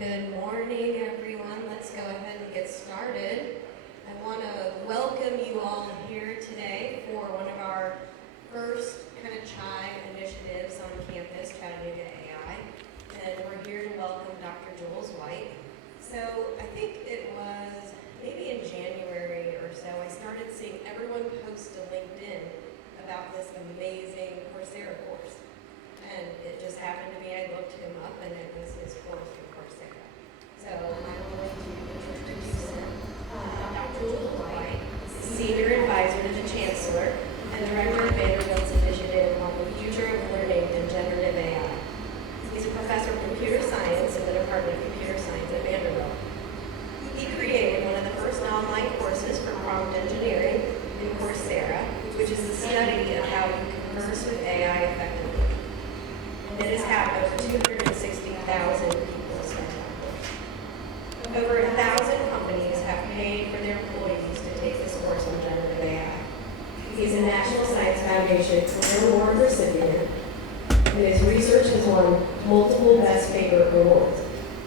Good morning, everyone. Let's go ahead and get started. I want to welcome you all here today for one of our first kind of CHI initiatives on campus, Chattanooga AI. And we're here to welcome Dr. Jules White. So I think it was maybe in January or so, I started seeing everyone post to LinkedIn about this amazing Coursera course. And it just happened to be, I looked him up and it was his course from Coursera. So I'm going to introduce Dr. Jules White, Senior Advisor to the Chancellor and Director of Vanderbilt's initiative on the future of learning and generative AI. He's a professor of computer science in the Department of Computer Science at Vanderbilt. He created one of the first online courses for prompt engineering in Coursera, which is the study of how you converse with AI effectively. It has had over 260,000 people start that course. Over 1,000 companies have paid for their employees to take this course on generative AI. He's a National Science Foundation Career Award recipient, and his research has won multiple Best Paper awards.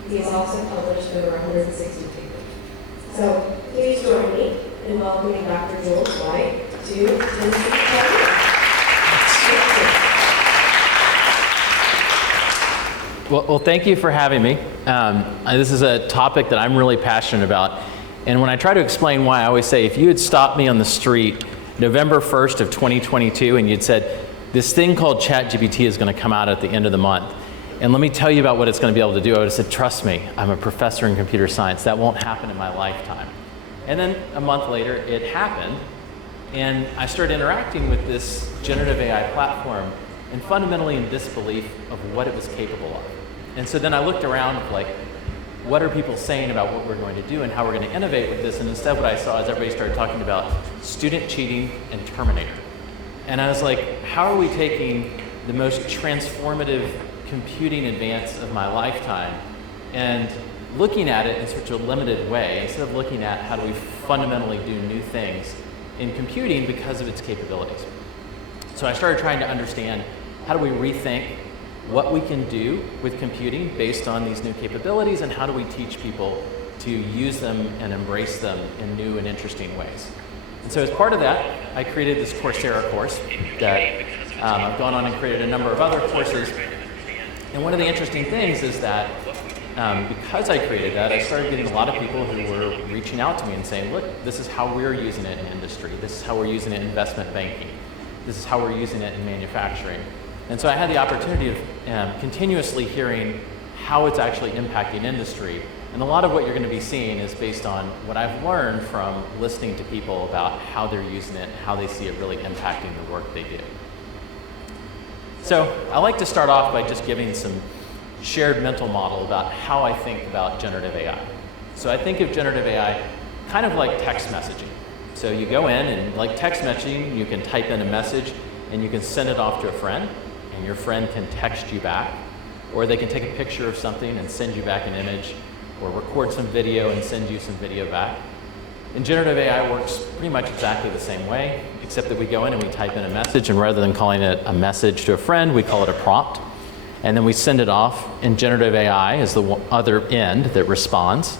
He has also published over 160 papers. So please join me in welcoming Dr. Jules White to Tennessee Tech. Well, thank you for having me. This is a topic that I'm really passionate about. And when I try to explain why, I always say, if you had stopped me on the street November 1st of 2022 and you'd said, this thing called ChatGPT is going to come out at the end of the month, and let me tell you about what it's going to be able to do, I would have said, trust me, I'm a professor in computer science. That won't happen in my lifetime. And then a month later, it happened. And I started interacting with this generative AI platform and fundamentally in disbelief of what it was capable of. And so then I looked around like, what are people saying about what we're going to do and how we're going to innovate with this? And instead what I saw is everybody started talking about student cheating and Terminator. And I was like, how are we taking the most transformative computing advance of my lifetime and looking at it in such a limited way, instead of looking at how do we fundamentally do new things in computing because of its capabilities. So I started trying to understand, how do we rethink what we can do with computing based on these new capabilities, and how do we teach people to use them and embrace them in new and interesting ways? And so as part of that, I created this Coursera course that I've gone on and created a number of other courses. And one of the interesting things is that because I created that, I started getting a lot of people who were reaching out to me and saying, look, this is how we're using it in industry. This is how we're using it in investment banking. This is how we're using it in manufacturing. And so I had the opportunity of continuously hearing how it's actually impacting industry. And a lot of what you're going to be seeing is based on what I've learned from listening to people about how they're using it, how they see it really impacting the work they do. So I like to start off by just giving some shared mental model about how I think about generative AI. So I think of generative AI kind of like text messaging. So you go in and like text messaging, you can type in a message and you can send it off to a friend, and your friend can text you back, or they can take a picture of something and send you back an image, or record some video and send you some video back. And generative AI works pretty much exactly the same way, except that we go in and we type in a message, and rather than calling it a message to a friend, we call it a prompt. And then we send it off, and generative AI is the other end that responds.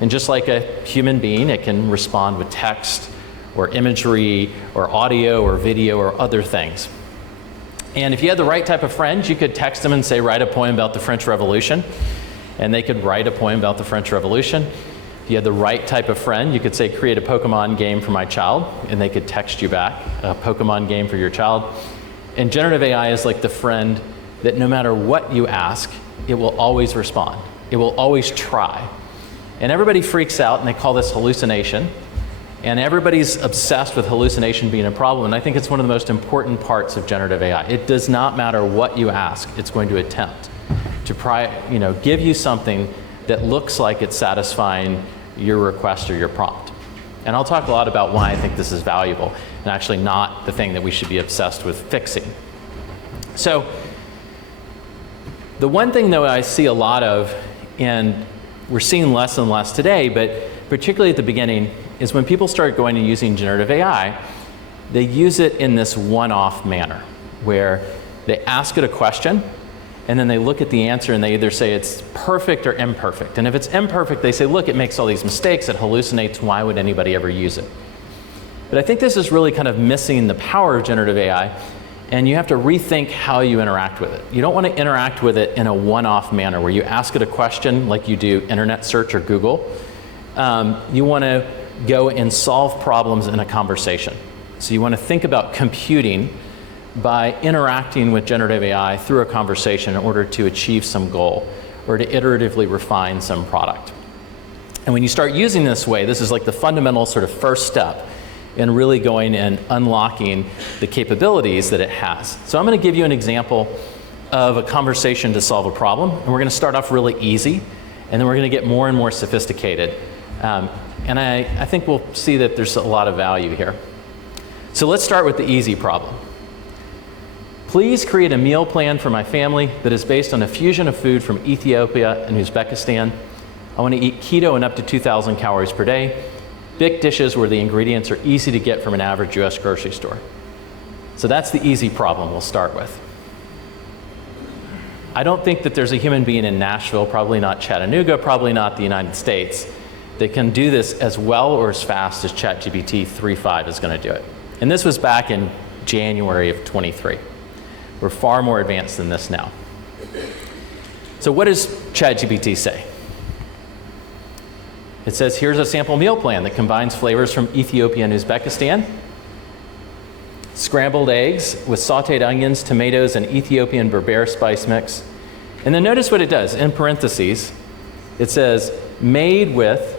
And just like a human being, it can respond with text, or imagery, or audio, or video, or other things. And if you had the right type of friend, you could text them and say, write a poem about the French Revolution, and they could write a poem about the French Revolution. If you had the right type of friend, you could say, create a Pokemon game for my child, and they could text you back a Pokemon game for your child. And generative AI is like the friend that no matter what you ask, it will always respond. It will always try. And everybody freaks out, and they call this hallucination. And everybody's obsessed with hallucination being a problem, and I think it's one of the most important parts of generative AI. It does not matter what you ask, it's going to attempt to give you something that looks like it's satisfying your request or your prompt. And I'll talk a lot about why I think this is valuable, and actually not the thing that we should be obsessed with fixing. So the one thing, though, I see a lot of, and we're seeing less and less today, but particularly at the beginning, is when people start going and using generative AI, they use it in this one-off manner, where they ask it a question, and then they look at the answer and they either say it's perfect or imperfect. And if it's imperfect, they say, look, it makes all these mistakes, it hallucinates, why would anybody ever use it? But I think this is really kind of missing the power of generative AI, and you have to rethink how you interact with it. You don't want to interact with it in a one-off manner where you ask it a question like you do internet search or Google. You want to go and solve problems in a conversation. So you want to think about computing by interacting with generative AI through a conversation in order to achieve some goal or to iteratively refine some product. And when you start using this way, this is like the fundamental sort of first step in really going and unlocking the capabilities that it has. So I'm going to give you an example of a conversation to solve a problem, and we're going to start off really easy, and then we're going to get more and more sophisticated. And I think we'll see that there's a lot of value here. So let's start with the easy problem. Please create a meal plan for my family that is based on a fusion of food from Ethiopia and Uzbekistan. I want to eat keto and up to 2,000 calories per day. Big dishes where the ingredients are easy to get from an average US grocery store. So that's the easy problem we'll start with. I don't think that there's a human being in Nashville, probably not Chattanooga, probably not the United States, that can do this as well or as fast as ChatGPT 3.5 is going to do it. And this was back in January of 23. We're far more advanced than this now. So what does ChatGPT say? It says, here's a sample meal plan that combines flavors from Ethiopia and Uzbekistan. Scrambled eggs with sauteed onions, tomatoes, and Ethiopian berbere spice mix. And then notice what it does. In parentheses, it says, made with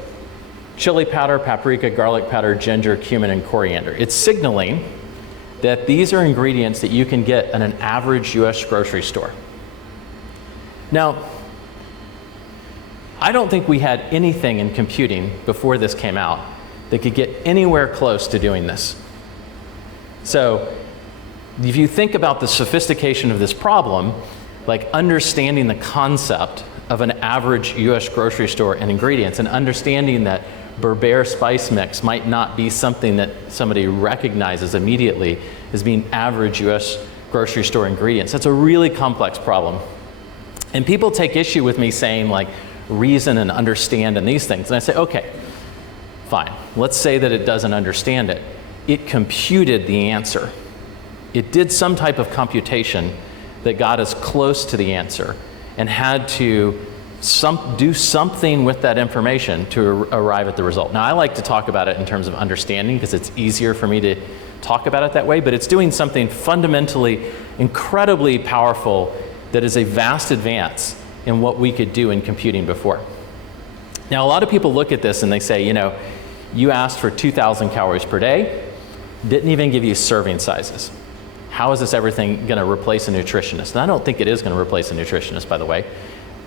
chili powder, paprika, garlic powder, ginger, cumin, and coriander. It's signaling that these are ingredients that you can get at an average US grocery store. Now, I don't think we had anything in computing before this came out that could get anywhere close to doing this. So if you think about the sophistication of this problem, like understanding the concept of an average US grocery store and ingredients, and understanding that berbere spice mix might not be something that somebody recognizes immediately as being average US grocery store ingredients. That's a really complex problem. And people take issue with me saying like reason and understand and these things. And I say, okay, fine. Let's say that it doesn't understand it. It computed the answer. It did some type of computation that got us close to the answer and had to do something with that information to arrive at the result. Now, I like to talk about it in terms of understanding because it's easier for me to talk about it that way, but it's doing something fundamentally incredibly powerful that is a vast advance in what we could do in computing before. Now, a lot of people look at this and they say, you know, you asked for 2,000 calories per day, didn't even give you serving sizes. How is this everything going to replace a nutritionist? And I don't think it is going to replace a nutritionist, by the way.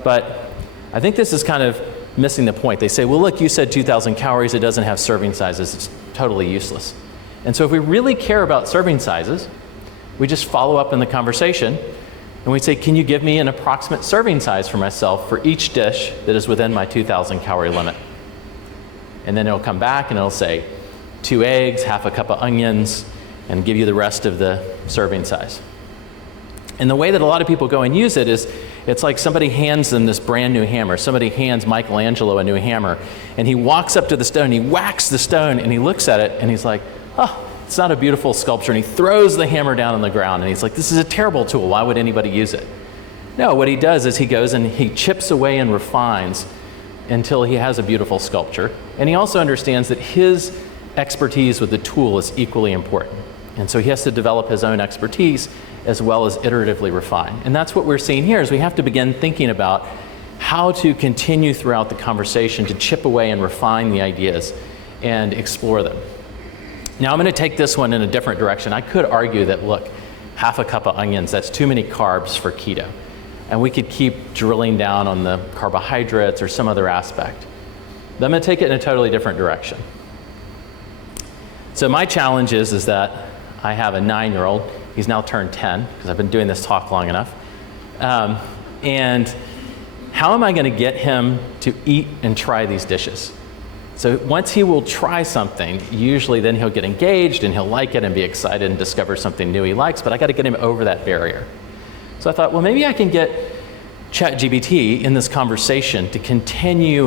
But I think this is kind of missing the point. They say, well, look, you said 2,000 calories. It doesn't have serving sizes. It's totally useless. And so if we really care about serving sizes, we just follow up in the conversation and we say, can you give me an approximate serving size for myself for each dish that is within my 2,000 calorie limit? And then it'll come back and it'll say 2 eggs, half a cup of onions, and give you the rest of the serving size. And the way that a lot of people go and use it is, it's like somebody hands them this brand new hammer. Somebody hands Michelangelo a new hammer, and he walks up to the stone, he whacks the stone, and he looks at it, and he's like, oh, it's not a beautiful sculpture, and he throws the hammer down on the ground, and he's like, this is a terrible tool, why would anybody use it? No, what he does is he goes and he chips away and refines until he has a beautiful sculpture, and he also understands that his expertise with the tool is equally important. And so he has to develop his own expertise as well as iteratively refine. And that's what we're seeing here, is we have to begin thinking about how to continue throughout the conversation to chip away and refine the ideas and explore them. Now I'm going to take this one in a different direction. I could argue that, look, half a cup of onions, that's too many carbs for keto. And we could keep drilling down on the carbohydrates or some other aspect. But I'm going to take it in a totally different direction. So my challenge is that I have a 9-year-old. He's now turned 10 because I've been doing this talk long enough. And how am I going to get him to eat and try these dishes? So once he will try something, usually then he'll get engaged and he'll like it and be excited and discover something new he likes, but I got to get him over that barrier. So I thought, well, maybe I can get ChatGPT in this conversation to continue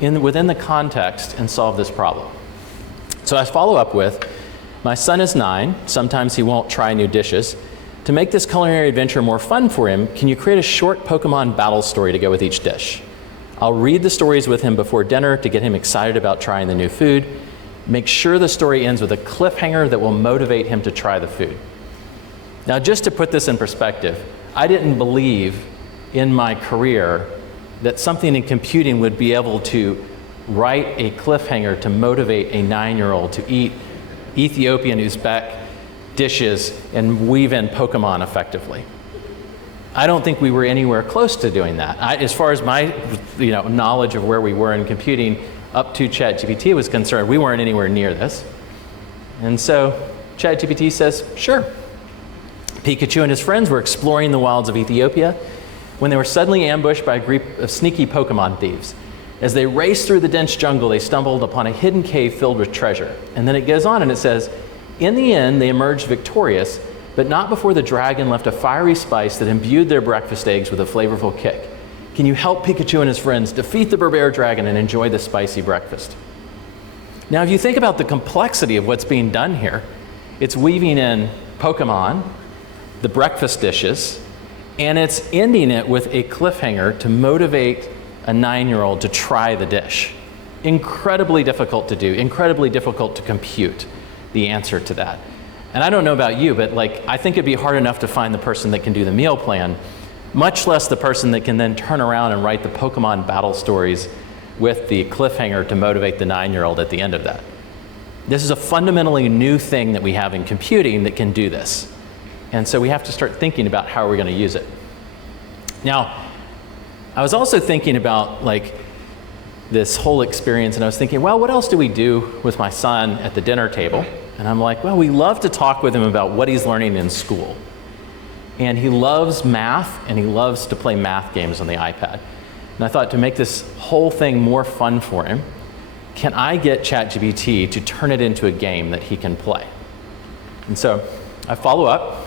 within the context and solve this problem. So I follow up with, my son is 9, sometimes he won't try new dishes. To make this culinary adventure more fun for him, can you create a short Pokemon battle story to go with each dish? I'll read the stories with him before dinner to get him excited about trying the new food. Make sure the story ends with a cliffhanger that will motivate him to try the food. Now, just to put this in perspective, I didn't believe in my career that something in computing would be able to write a cliffhanger to motivate a 9-year-old to eat Ethiopian Uzbek dishes and weave in Pokemon effectively. I don't think we were anywhere close to doing that. As far as my knowledge of where we were in computing up to ChatGPT was concerned, we weren't anywhere near this. And so ChatGPT says, sure. Pikachu and his friends were exploring the wilds of Ethiopia when they were suddenly ambushed by a group of sneaky Pokemon thieves. As they raced through the dense jungle, they stumbled upon a hidden cave filled with treasure. And then it goes on and it says, in the end, they emerged victorious, but not before the dragon left a fiery spice that imbued their breakfast eggs with a flavorful kick. Can you help Pikachu and his friends defeat the Berbere dragon and enjoy the spicy breakfast? Now, if you think about the complexity of what's being done here, it's weaving in Pokemon, the breakfast dishes, and it's ending it with a cliffhanger to motivate a 9-year-old to try the dish. Incredibly difficult to do, incredibly difficult to compute the answer to that. And I don't know about you, but I think it'd be hard enough to find the person that can do the meal plan, much less the person that can then turn around and write the Pokemon battle stories with the cliffhanger to motivate the 9-year-old at the end of that. This is a fundamentally new thing that we have in computing that can do this. And so we have to start thinking about how we're going to use it. Now, I was also thinking about this whole experience, and I was thinking, well, what else do we do with my son at the dinner table? And I'm like, well, we love to talk with him about what he's learning in school. And he loves math, and he loves to play math games on the iPad. And I thought, to make this whole thing more fun for him, can I get ChatGPT to turn it into a game that he can play? And so I follow up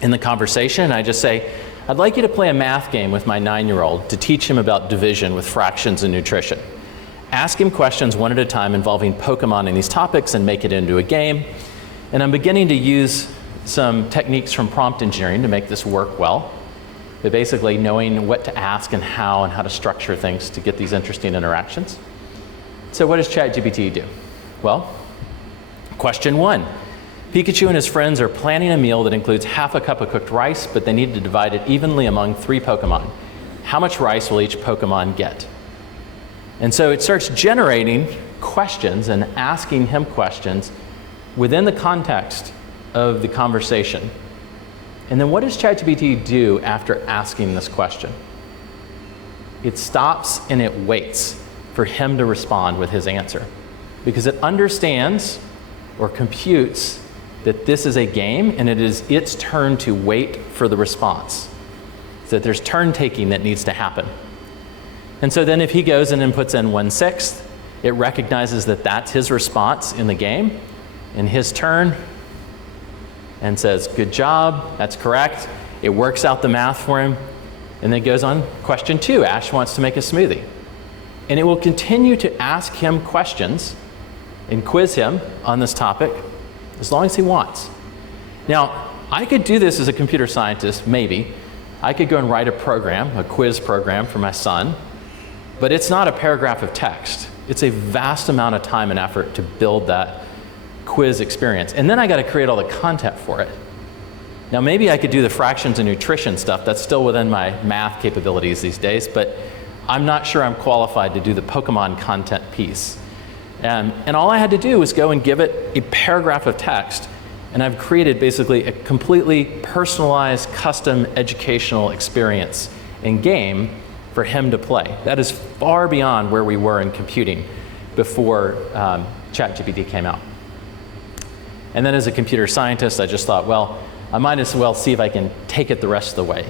in the conversation, and I just say, I'd like you to play a math game with my 9-year-old to teach him about division with fractions and nutrition. Ask him questions one at a time involving Pokemon in these topics and make it into a game. And I'm beginning to use some techniques from prompt engineering to make this work well. But basically knowing what to ask and how to structure things to get these interesting interactions. So what does ChatGPT do? Well, question 1. Pikachu and his friends are planning a meal that includes half a cup of cooked rice, but they need to divide it evenly among 3 Pokemon. How much rice will each Pokemon get? And so it starts generating questions and asking him questions within the context of the conversation. And then what does ChatGPT do after asking this question? It stops and it waits for him to respond with his answer, because it understands or computes that this is a game and it is its turn to wait for the response. So that there's turn taking that needs to happen. And so then if he goes in and puts in 1/6, it recognizes that that's his response in the game, in his turn, and says, good job, that's correct. It works out the math for him. And then it goes on, question 2, Ash wants to make a smoothie. And it will continue to ask him questions and quiz him on this topic as long as he wants. Now, I could do this as a computer scientist, maybe. I could go and write a program, a quiz program for my son, but it's not a paragraph of text. It's a vast amount of time and effort to build that quiz experience. And then I got to create all the content for it. Now, maybe I could do the fractions and nutrition stuff. That's still within my math capabilities these days, but I'm not sure I'm qualified to do the Pokemon content piece. And all I had to do was go and give it a paragraph of text, and I've created basically a completely personalized, custom educational experience and game for him to play. That is far beyond where we were in computing before ChatGPT came out. And then as a computer scientist, I just thought, well, I might as well see if I can take it the rest of the way.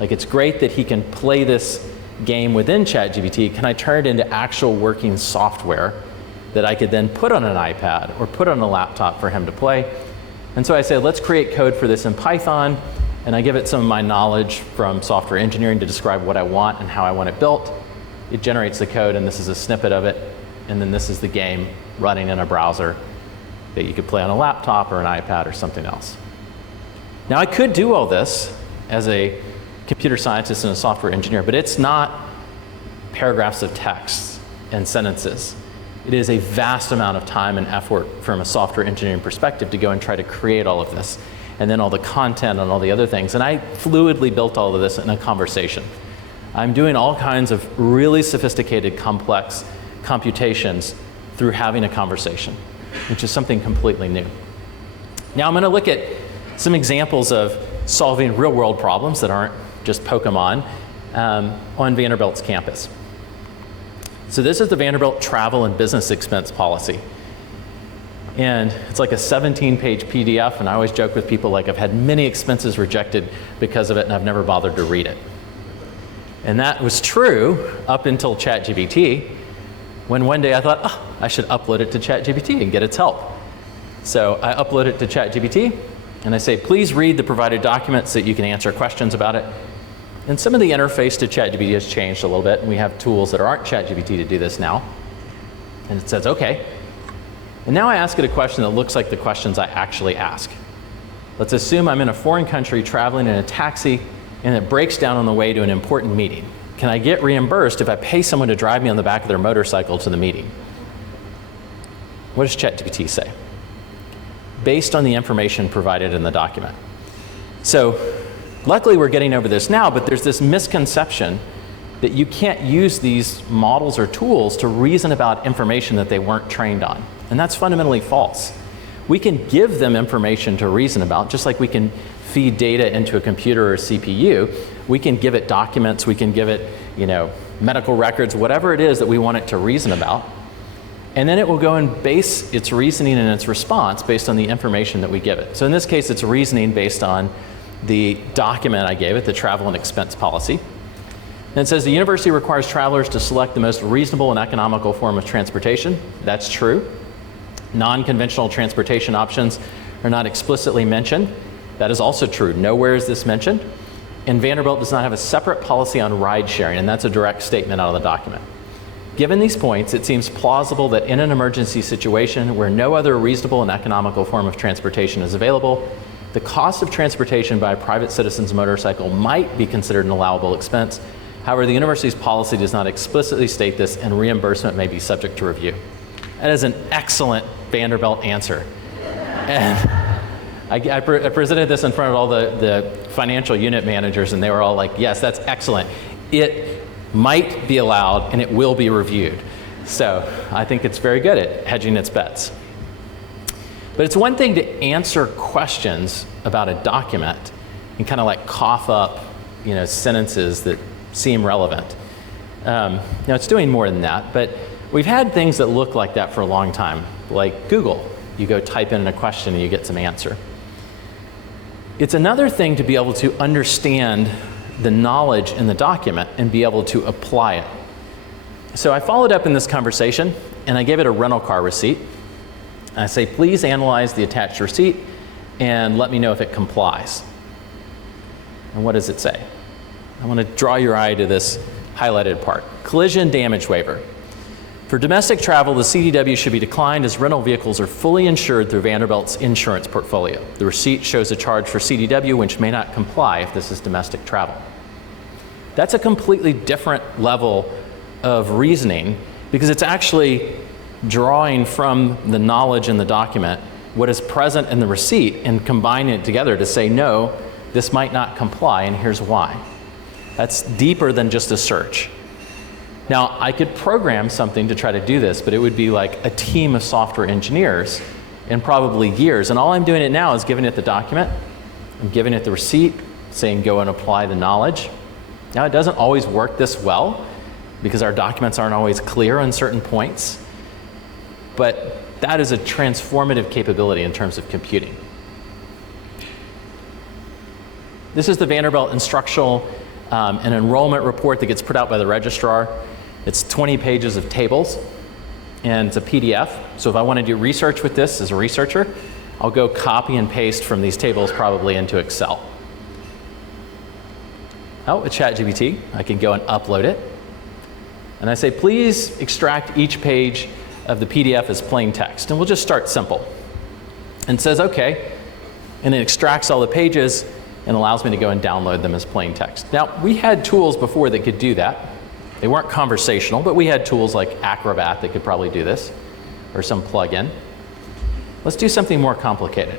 It's great that he can play this game within ChatGPT. Can I turn it into actual working software that I could then put on an iPad or put on a laptop for him to play? And so I said, let's create code for this in Python and I give it some of my knowledge from software engineering to describe what I want and how I want it built. It generates the code, and this is a snippet of it, and then this is the game running in a browser that you could play on a laptop or an iPad or something else. Now, I could do all this as a computer scientist and a software engineer, but it's not paragraphs of text and sentences. It is a vast amount of time and effort from a software engineering perspective to go and try to create all of this, and then all the content and all the other things. And I fluidly built all of this in a conversation. I'm doing all kinds of really sophisticated, complex computations through having a conversation, which is something completely new. Now I'm going to look at some examples of solving real-world problems that aren't just Pokemon on Vanderbilt's campus. So this is the Vanderbilt travel and business expense policy. And it's like a 17-page PDF, and I always joke with people like I've had many expenses rejected because of it, and I've never bothered to read it. And that was true up until ChatGPT, when one day I thought, oh, I should upload it to ChatGPT and get its help. So I upload it to ChatGPT, and I say, please read the provided documents so that you can answer questions about it. And some of the interface to ChatGPT has changed a little bit, and we have tools that aren't ChatGPT to do this now. And it says, okay. And now I ask it a question that looks like the questions I actually ask. Let's assume I'm in a foreign country traveling in a taxi, and it breaks down on the way to an important meeting. Can I get reimbursed if I pay someone to drive me on the back of their motorcycle to the meeting? What does ChatGPT say? Based on the information provided in the document. So luckily we're getting over this now, but there's this misconception that you can't use these models or tools to reason about information that they weren't trained on. And that's fundamentally false. We can give them information to reason about, just like we can feed data into a computer or CPU. We can give it documents, we can give it, medical records, whatever it is that we want it to reason about. And then it will go and base its reasoning and its response based on the information that we give it. So in this case, it's reasoning based on the document I gave it, the travel and expense policy. And it says the university requires travelers to select the most reasonable and economical form of transportation. That's true. Non-conventional transportation options are not explicitly mentioned. That is also true. Nowhere is this mentioned. And Vanderbilt does not have a separate policy on ride sharing, and that's a direct statement out of the document. Given these points, it seems plausible that in an emergency situation where no other reasonable and economical form of transportation is available, the cost of transportation by a private citizen's motorcycle might be considered an allowable expense. However, the university's policy does not explicitly state this, and reimbursement may be subject to review. That is an excellent Vanderbilt answer. And I presented this in front of all the financial unit managers, and they were all like, yes, that's excellent. It might be allowed, and it will be reviewed. So I think it's very good at hedging its bets. But it's one thing to answer questions about a document and kind of like cough up, sentences that seem relevant. Now it's doing more than that, but we've had things that look like that for a long time, like Google. You go type in a question and you get some answer. It's another thing to be able to understand the knowledge in the document and be able to apply it. So I followed up in this conversation, and I gave it a rental car receipt. I say, please analyze the attached receipt and let me know if it complies. And what does it say? I want to draw your eye to this highlighted part. Collision damage waiver. For domestic travel, the CDW should be declined as rental vehicles are fully insured through Vanderbilt's insurance portfolio. The receipt shows a charge for CDW which may not comply if this is domestic travel. That's a completely different level of reasoning, because it's actually drawing from the knowledge in the document what is present in the receipt and combining it together to say, no, this might not comply, and here's why. That's deeper than just a search. Now, I could program something to try to do this, but it would be like a team of software engineers and probably years. And all I'm doing it now is giving it the document, I'm giving it the receipt, saying go and apply the knowledge. Now, it doesn't always work this well because our documents aren't always clear on certain points, but that is a transformative capability in terms of computing. This is the Vanderbilt instructional and enrollment report that gets put out by the registrar. It's 20 pages of tables, and it's a PDF. So if I want to do research with this as a researcher, I'll go copy and paste from these tables probably into Excel. Oh, with ChatGPT, I can go and upload it. And I say, please extract each page of the PDF as plain text. And we'll just start simple. And it says, okay. And it extracts all the pages and allows me to go and download them as plain text. Now, we had tools before that could do that. They weren't conversational, but we had tools like Acrobat that could probably do this, or some plugin. Let's do something more complicated.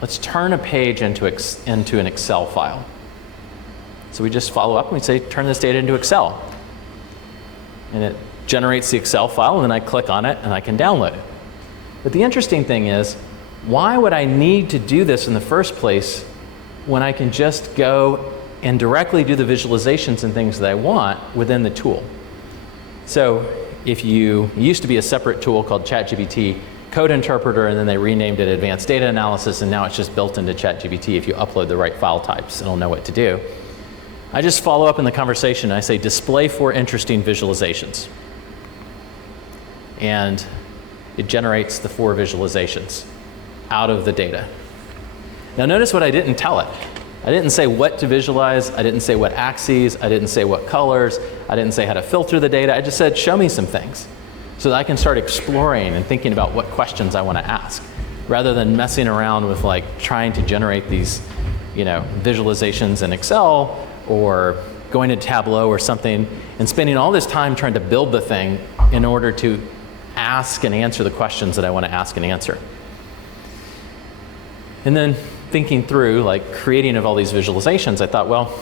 Let's turn a page into an Excel file. So we just follow up and we say, turn this data into Excel. And it generates the Excel file, and then I click on it and I can download it. But the interesting thing is, why would I need to do this in the first place when I can just go and directly do the visualizations and things that I want within the tool? So if you used to be a separate tool called ChatGPT Code Interpreter, and then they renamed it Advanced Data Analysis, and now it's just built into ChatGPT. If you upload the right file types, it'll know what to do. I just follow up in the conversation and I say, display 4 interesting visualizations. And it generates the 4 visualizations out of the data. Now notice what I didn't tell it. I didn't say what to visualize, I didn't say what axes, I didn't say what colors, I didn't say how to filter the data, I just said, show me some things so that I can start exploring and thinking about what questions I want to ask, rather than messing around with like trying to generate these, visualizations in Excel or going to Tableau or something and spending all this time trying to build the thing in order to ask and answer the questions that I want to ask and answer. And then thinking through like creating of all these visualizations, I thought, well,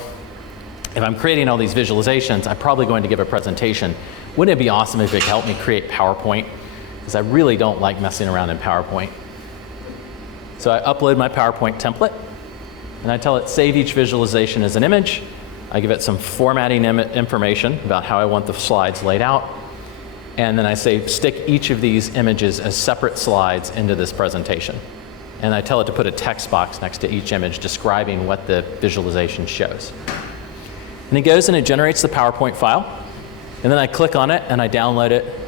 if I'm creating all these visualizations, I'm probably going to give a presentation. Wouldn't it be awesome if it could help me create PowerPoint? Because I really don't like messing around in PowerPoint. So I upload my PowerPoint template, and I tell it, save each visualization as an image. I give it some formatting information about how I want the slides laid out. And then I say, stick each of these images as separate slides into this presentation. And I tell it to put a text box next to each image describing what the visualization shows. And it goes and it generates the PowerPoint file. And then I click on it and I download it.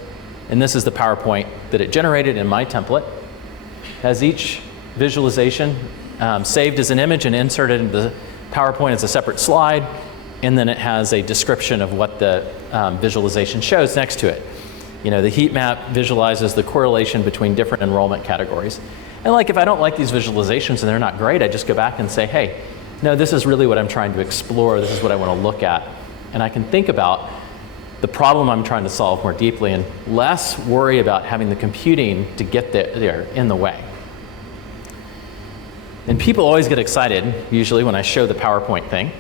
And this is the PowerPoint that it generated in my template. It has each visualization saved as an image and inserted into the PowerPoint as a separate slide. And then it has a description of what the visualization shows next to it. The heat map visualizes the correlation between different enrollment categories. And like if I don't like these visualizations and they're not great, I just go back and say, hey, no, this is really what I'm trying to explore. This is what I want to look at. And I can think about the problem I'm trying to solve more deeply and less worry about having the computing to get there in the way. And people always get excited, usually, when I show the PowerPoint thing.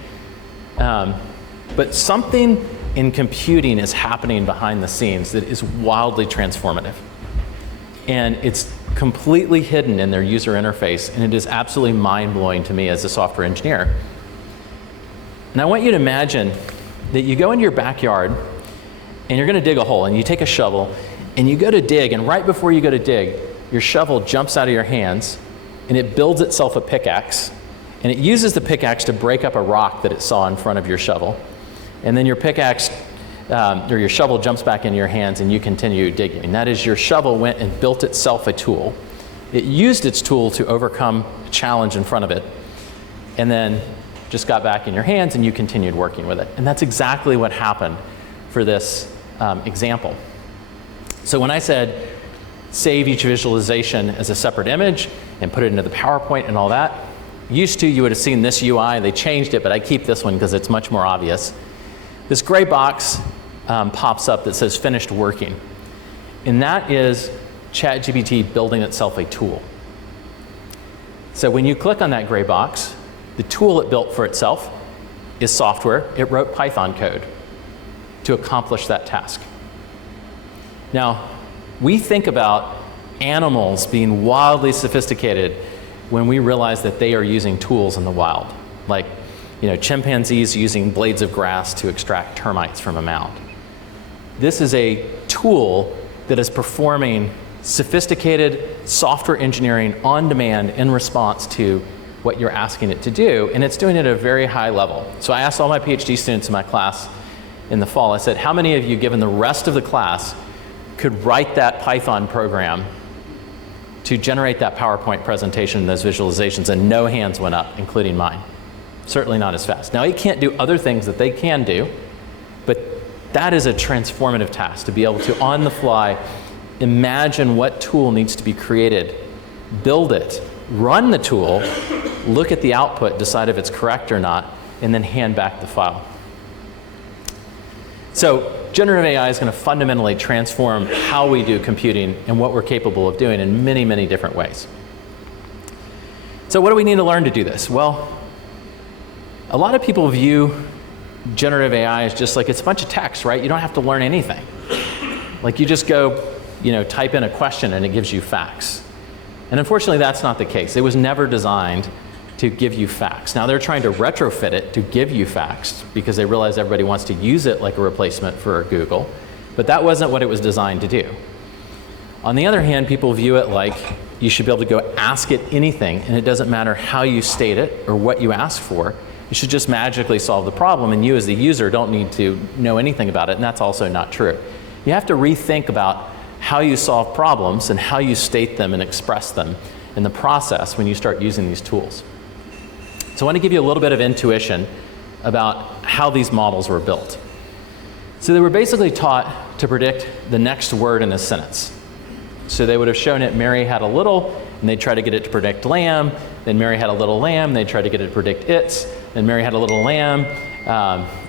But something in computing is happening behind the scenes that is wildly transformative. And it's completely hidden in their user interface, and it is absolutely mind-blowing to me as a software engineer. And I want you to imagine that you go into your backyard and you're going to dig a hole, and you take a shovel and you go to dig, and right before you go to dig, your shovel jumps out of your hands and it builds itself a pickaxe, and it uses the pickaxe to break up a rock that it saw in front of your shovel. And then your pickaxe or your shovel jumps back into your hands and you continue digging. And that is, your shovel went and built itself a tool. It used its tool to overcome a challenge in front of it, and then just got back in your hands and you continued working with it. And that's exactly what happened for this example. So when I said save each visualization as a separate image and put it into the PowerPoint and all that, used to you would have seen this UI. They changed it, but I keep this one because it's much more obvious. This gray box pops up that says finished working. And that is ChatGPT building itself a tool. So when you click on that gray box, the tool it built for itself is software. It wrote Python code to accomplish that task. Now, we think about animals being wildly sophisticated when we realize that they are using tools in the wild, like chimpanzees using blades of grass to extract termites from a mound. This is a tool that is performing sophisticated software engineering on demand in response to what you're asking it to do, and it's doing it at a very high level. So I asked all my PhD students in my class in the fall, I said, how many of you, given the rest of the class, could write that Python program to generate that PowerPoint presentation and those visualizations? And no hands went up, including mine. certainly not as fast. Now, it can't do other things that they can do, but that is a transformative task, to be able to, on the fly, imagine what tool needs to be created, build it, run the tool, look at the output, decide if it's correct or not, and then hand back the file. So generative AI is going to fundamentally transform how we do computing and what we're capable of doing in many, many different ways. So what do we need to learn to do this? Well, a lot of people view generative AI as just like it's a bunch of text, right? You don't have to learn anything. Like you just go, type in a question and it gives you facts. And unfortunately, that's not the case. It was never designed to give you facts. Now they're trying to retrofit it to give you facts because they realize everybody wants to use it like a replacement for Google, but that wasn't what it was designed to do. On the other hand, people view it like you should be able to go ask it anything, and it doesn't matter how you state it or what you ask for. It should just magically solve the problem, and you as the user don't need to know anything about it, and that's also not true. You have to rethink about how you solve problems and how you state them and express them in the process when you start using these tools. So I want to give you a little bit of intuition about how these models were built. So they were basically taught to predict the next word in a sentence. So they would have shown it Mary had a little, and they'd try to get it to predict lamb. Then Mary had a little lamb, they'd try to get it to predict its. Then Mary had a little lamb,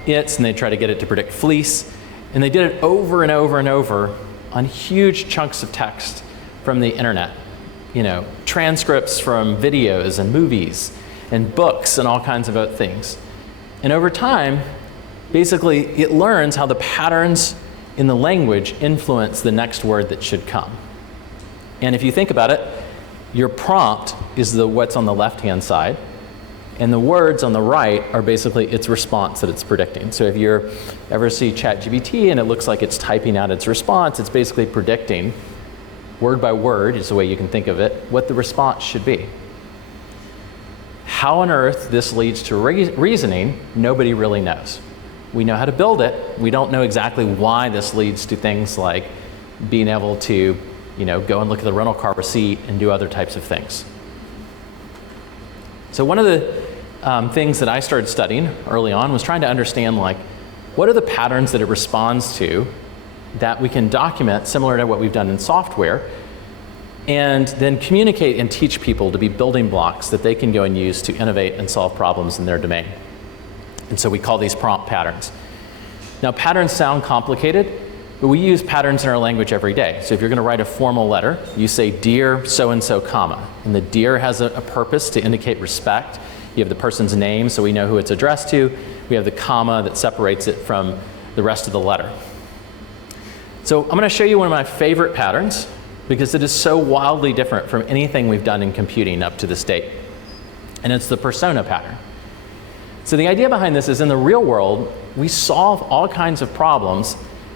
its, and they'd try to get it to predict fleece. And they did it over and over and over on huge chunks of text from the internet. Transcripts from videos and movies and books and all kinds of other things. And over time, basically, it learns how the patterns in the language influence the next word that should come. And if you think about it, your prompt is what's on the left-hand side, and the words on the right are basically its response that it's predicting. So if you ever see ChatGPT and it looks like it's typing out its response, it's basically predicting, word by word is the way you can think of it, what the response should be. How on earth this leads to reasoning, nobody really knows. We know how to build it. We don't know exactly why this leads to things like being able to, go and look at the rental car receipt and do other types of things. So one of the things that I started studying early on was trying to understand, what are the patterns that it responds to that we can document similar to what we've done in software, and then communicate and teach people to be building blocks that they can go and use to innovate and solve problems in their domain. And so we call these prompt patterns. Now, patterns sound complicated, but we use patterns in our language every day. So if you're going to write a formal letter, you say, "Dear so-and-so, comma." And the "dear" has a purpose to indicate respect. You have the person's name, so we know who it's addressed to. We have the comma that separates it from the rest of the letter. So I'm going to show you one of my favorite patterns, because it is so wildly different from anything we've done in computing up to this date. And it's the persona pattern. So the idea behind this is, in the real world, we solve all kinds of problems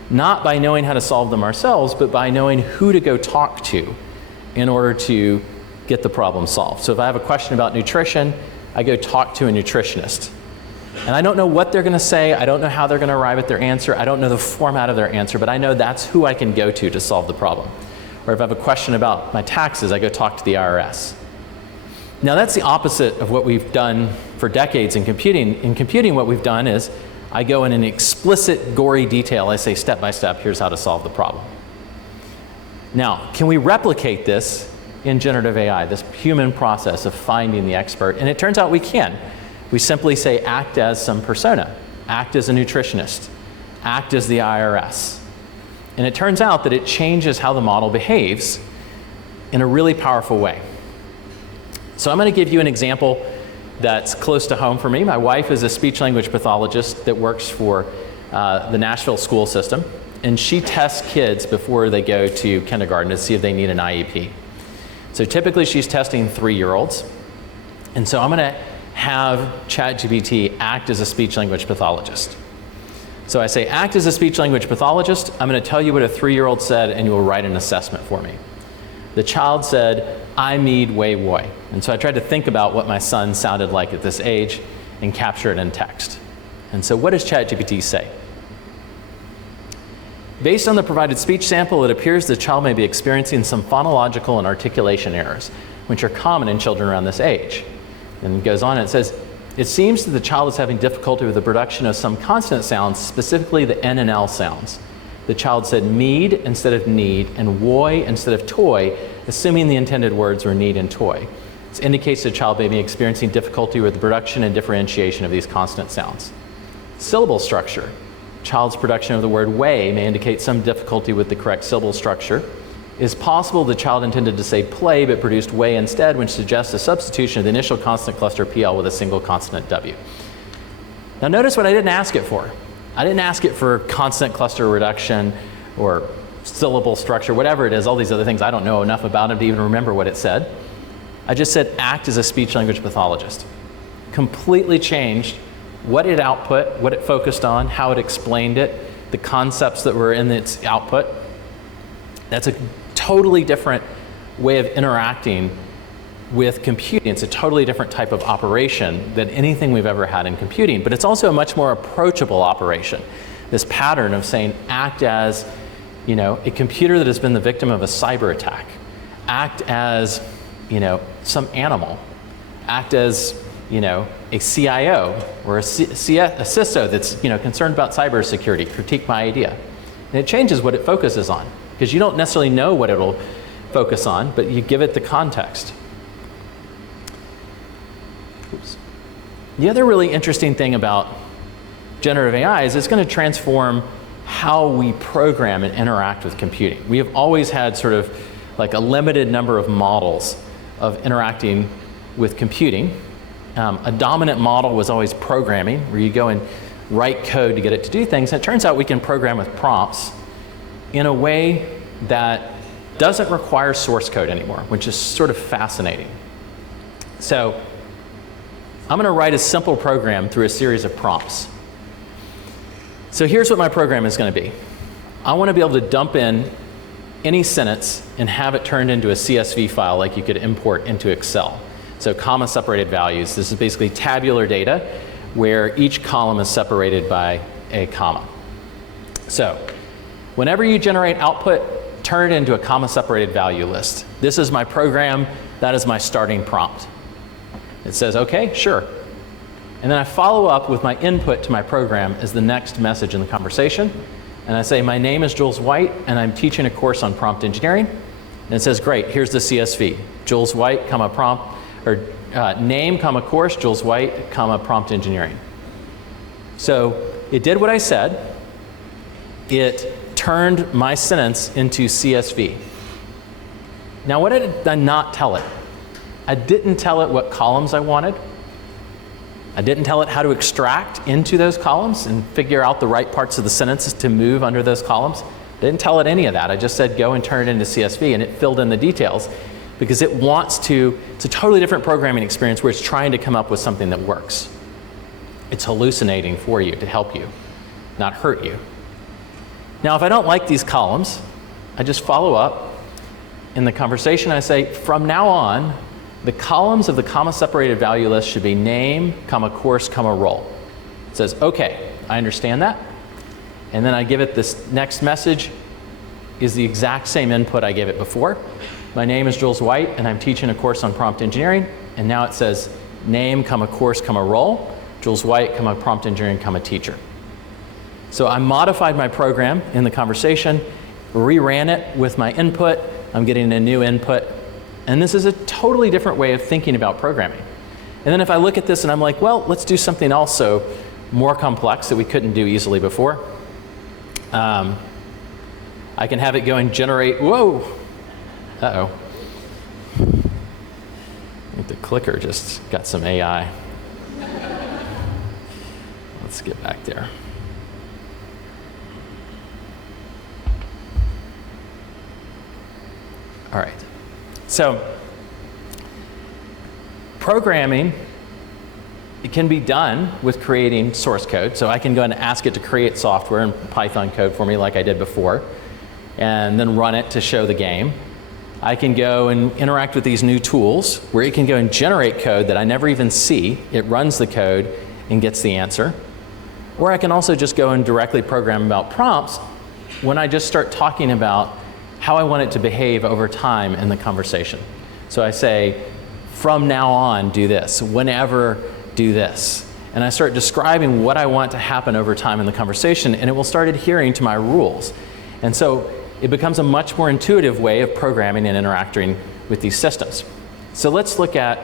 not by knowing how to solve them ourselves, but by knowing who to go talk to in order to get the problem solved. So if I have a question about nutrition, I go talk to a nutritionist. And I don't know what they're going to say. I don't know how they're going to arrive at their answer. I don't know the format of their answer, but I know that's who I can go to solve the problem. Or if I have a question about my taxes, I go talk to the IRS. Now that's the opposite of what we've done for decades in computing. In computing, what we've done is I go in an explicit, gory detail. I say step by step, here's how to solve the problem. Now, can we replicate this in generative AI, this human process of finding the expert? And it turns out we can. We simply say act as some persona, act as a nutritionist, act as the IRS. And it turns out that it changes how the model behaves in a really powerful way. So I'm going to give you an example that's close to home for me. My wife is a speech-language pathologist that works for the Nashville school system, and she tests kids before they go to kindergarten to see if they need an IEP. So typically she's testing 3-year-olds, and so I'm going to have ChatGPT act as a speech-language pathologist. So I say, act as a speech-language pathologist. I'm going to tell you what a 3-year-old said, and you will write an assessment for me. The child said, "I need way woy." And so I tried to think about what my son sounded like at this age and capture it in text. And so what does ChatGPT say? Based on the provided speech sample, it appears the child may be experiencing some phonological and articulation errors, which are common in children around this age. And it goes on and it says, It seems that the child is having difficulty with the production of some consonant sounds, specifically the N and L sounds. The child said mead instead of need and woy instead of toy, assuming the intended words were need and toy. This indicates the child may be experiencing difficulty with the production and differentiation of these consonant sounds. Syllable structure. Child's production of the word way may indicate some difficulty with the correct syllable structure. It is possible the child intended to say play but produced way instead, which suggests a substitution of the initial consonant cluster PL with a single consonant W. Now notice what I didn't ask it for. I didn't ask it for consonant cluster reduction or syllable structure, whatever it is, all these other things. I don't know enough about it to even remember what it said. I just said act as a speech-language pathologist. Completely changed what it output, what it focused on, how it explained it, the concepts that were in its output. That's a totally different way of interacting with computing. It's a totally different type of operation than anything we've ever had in computing, but it's also a much more approachable operation. This pattern of saying act as, a computer that has been the victim of a cyber attack. Act as, some animal. Act as, a CIO or a CISO that's, concerned about cybersecurity. Critique my idea. And it changes what it focuses on, because you don't necessarily know what it'll focus on, but you give it the context. Oops. The other really interesting thing about generative AI is it's going to transform how we program and interact with computing. We have always had sort of like a limited number of models of interacting with computing. A dominant model was always programming, where you go and write code to get it to do things. And it turns out we can program with prompts in a way that doesn't require source code anymore, which is sort of fascinating. So I'm going to write a simple program through a series of prompts. So here's what my program is going to be. I want to be able to dump in any sentence and have it turned into a CSV file like you could import into Excel. So comma-separated values. This is basically tabular data where each column is separated by a comma. So whenever you generate output, turn it into a comma-separated value list. This is my program. That is my starting prompt. It says, okay, sure. And then I follow up with my input to my program as the next message in the conversation. And I say, my name is Jules White, and I'm teaching a course on prompt engineering. And it says, great, here's the CSV. Jules White, comma prompt, or name, comma course, Jules White, comma prompt engineering. So it did what I said. It turned my sentence into CSV. Now, what did I not tell it? I didn't tell it what columns I wanted. I didn't tell it how to extract into those columns and figure out the right parts of the sentences to move under those columns. I didn't tell it any of that. I just said go and turn it into CSV, and it filled in the details because it wants to. It's a totally different programming experience where it's trying to come up with something that works. It's hallucinating for you to help you, not hurt you. Now, if I don't like these columns, I just follow up. In the conversation, I say, from now on, the columns of the comma-separated value list should be name, comma course, comma role. It says, okay, I understand that. And then I give it this next message is the exact same input I gave it before. My name is Jules White, and I'm teaching a course on prompt engineering. And now it says name, comma course, comma role, Jules White, comma prompt engineering, comma teacher. So I modified my program in the conversation, reran it with my input. I'm getting a new input. And this is a totally different way of thinking about programming. And then if I look at this and I'm like, well, let's do something also more complex that we couldn't do easily before. I can have it go and generate, whoa, uh-oh. I think the clicker just got some AI. Let's get back there. All right. So programming, it can be done with creating source code. So I can go and ask it to create software in Python code for me like I did before, and then run it to show the game. I can go and interact with these new tools where it can go and generate code that I never even see. It runs the code and gets the answer. Or I can also just go and directly program about prompts when I just start talking about how I want it to behave over time in the conversation. So I say, from now on, do this. Whenever do this. And I start describing what I want to happen over time in the conversation, and it will start adhering to my rules. And so it becomes a much more intuitive way of programming and interacting with these systems. So let's look at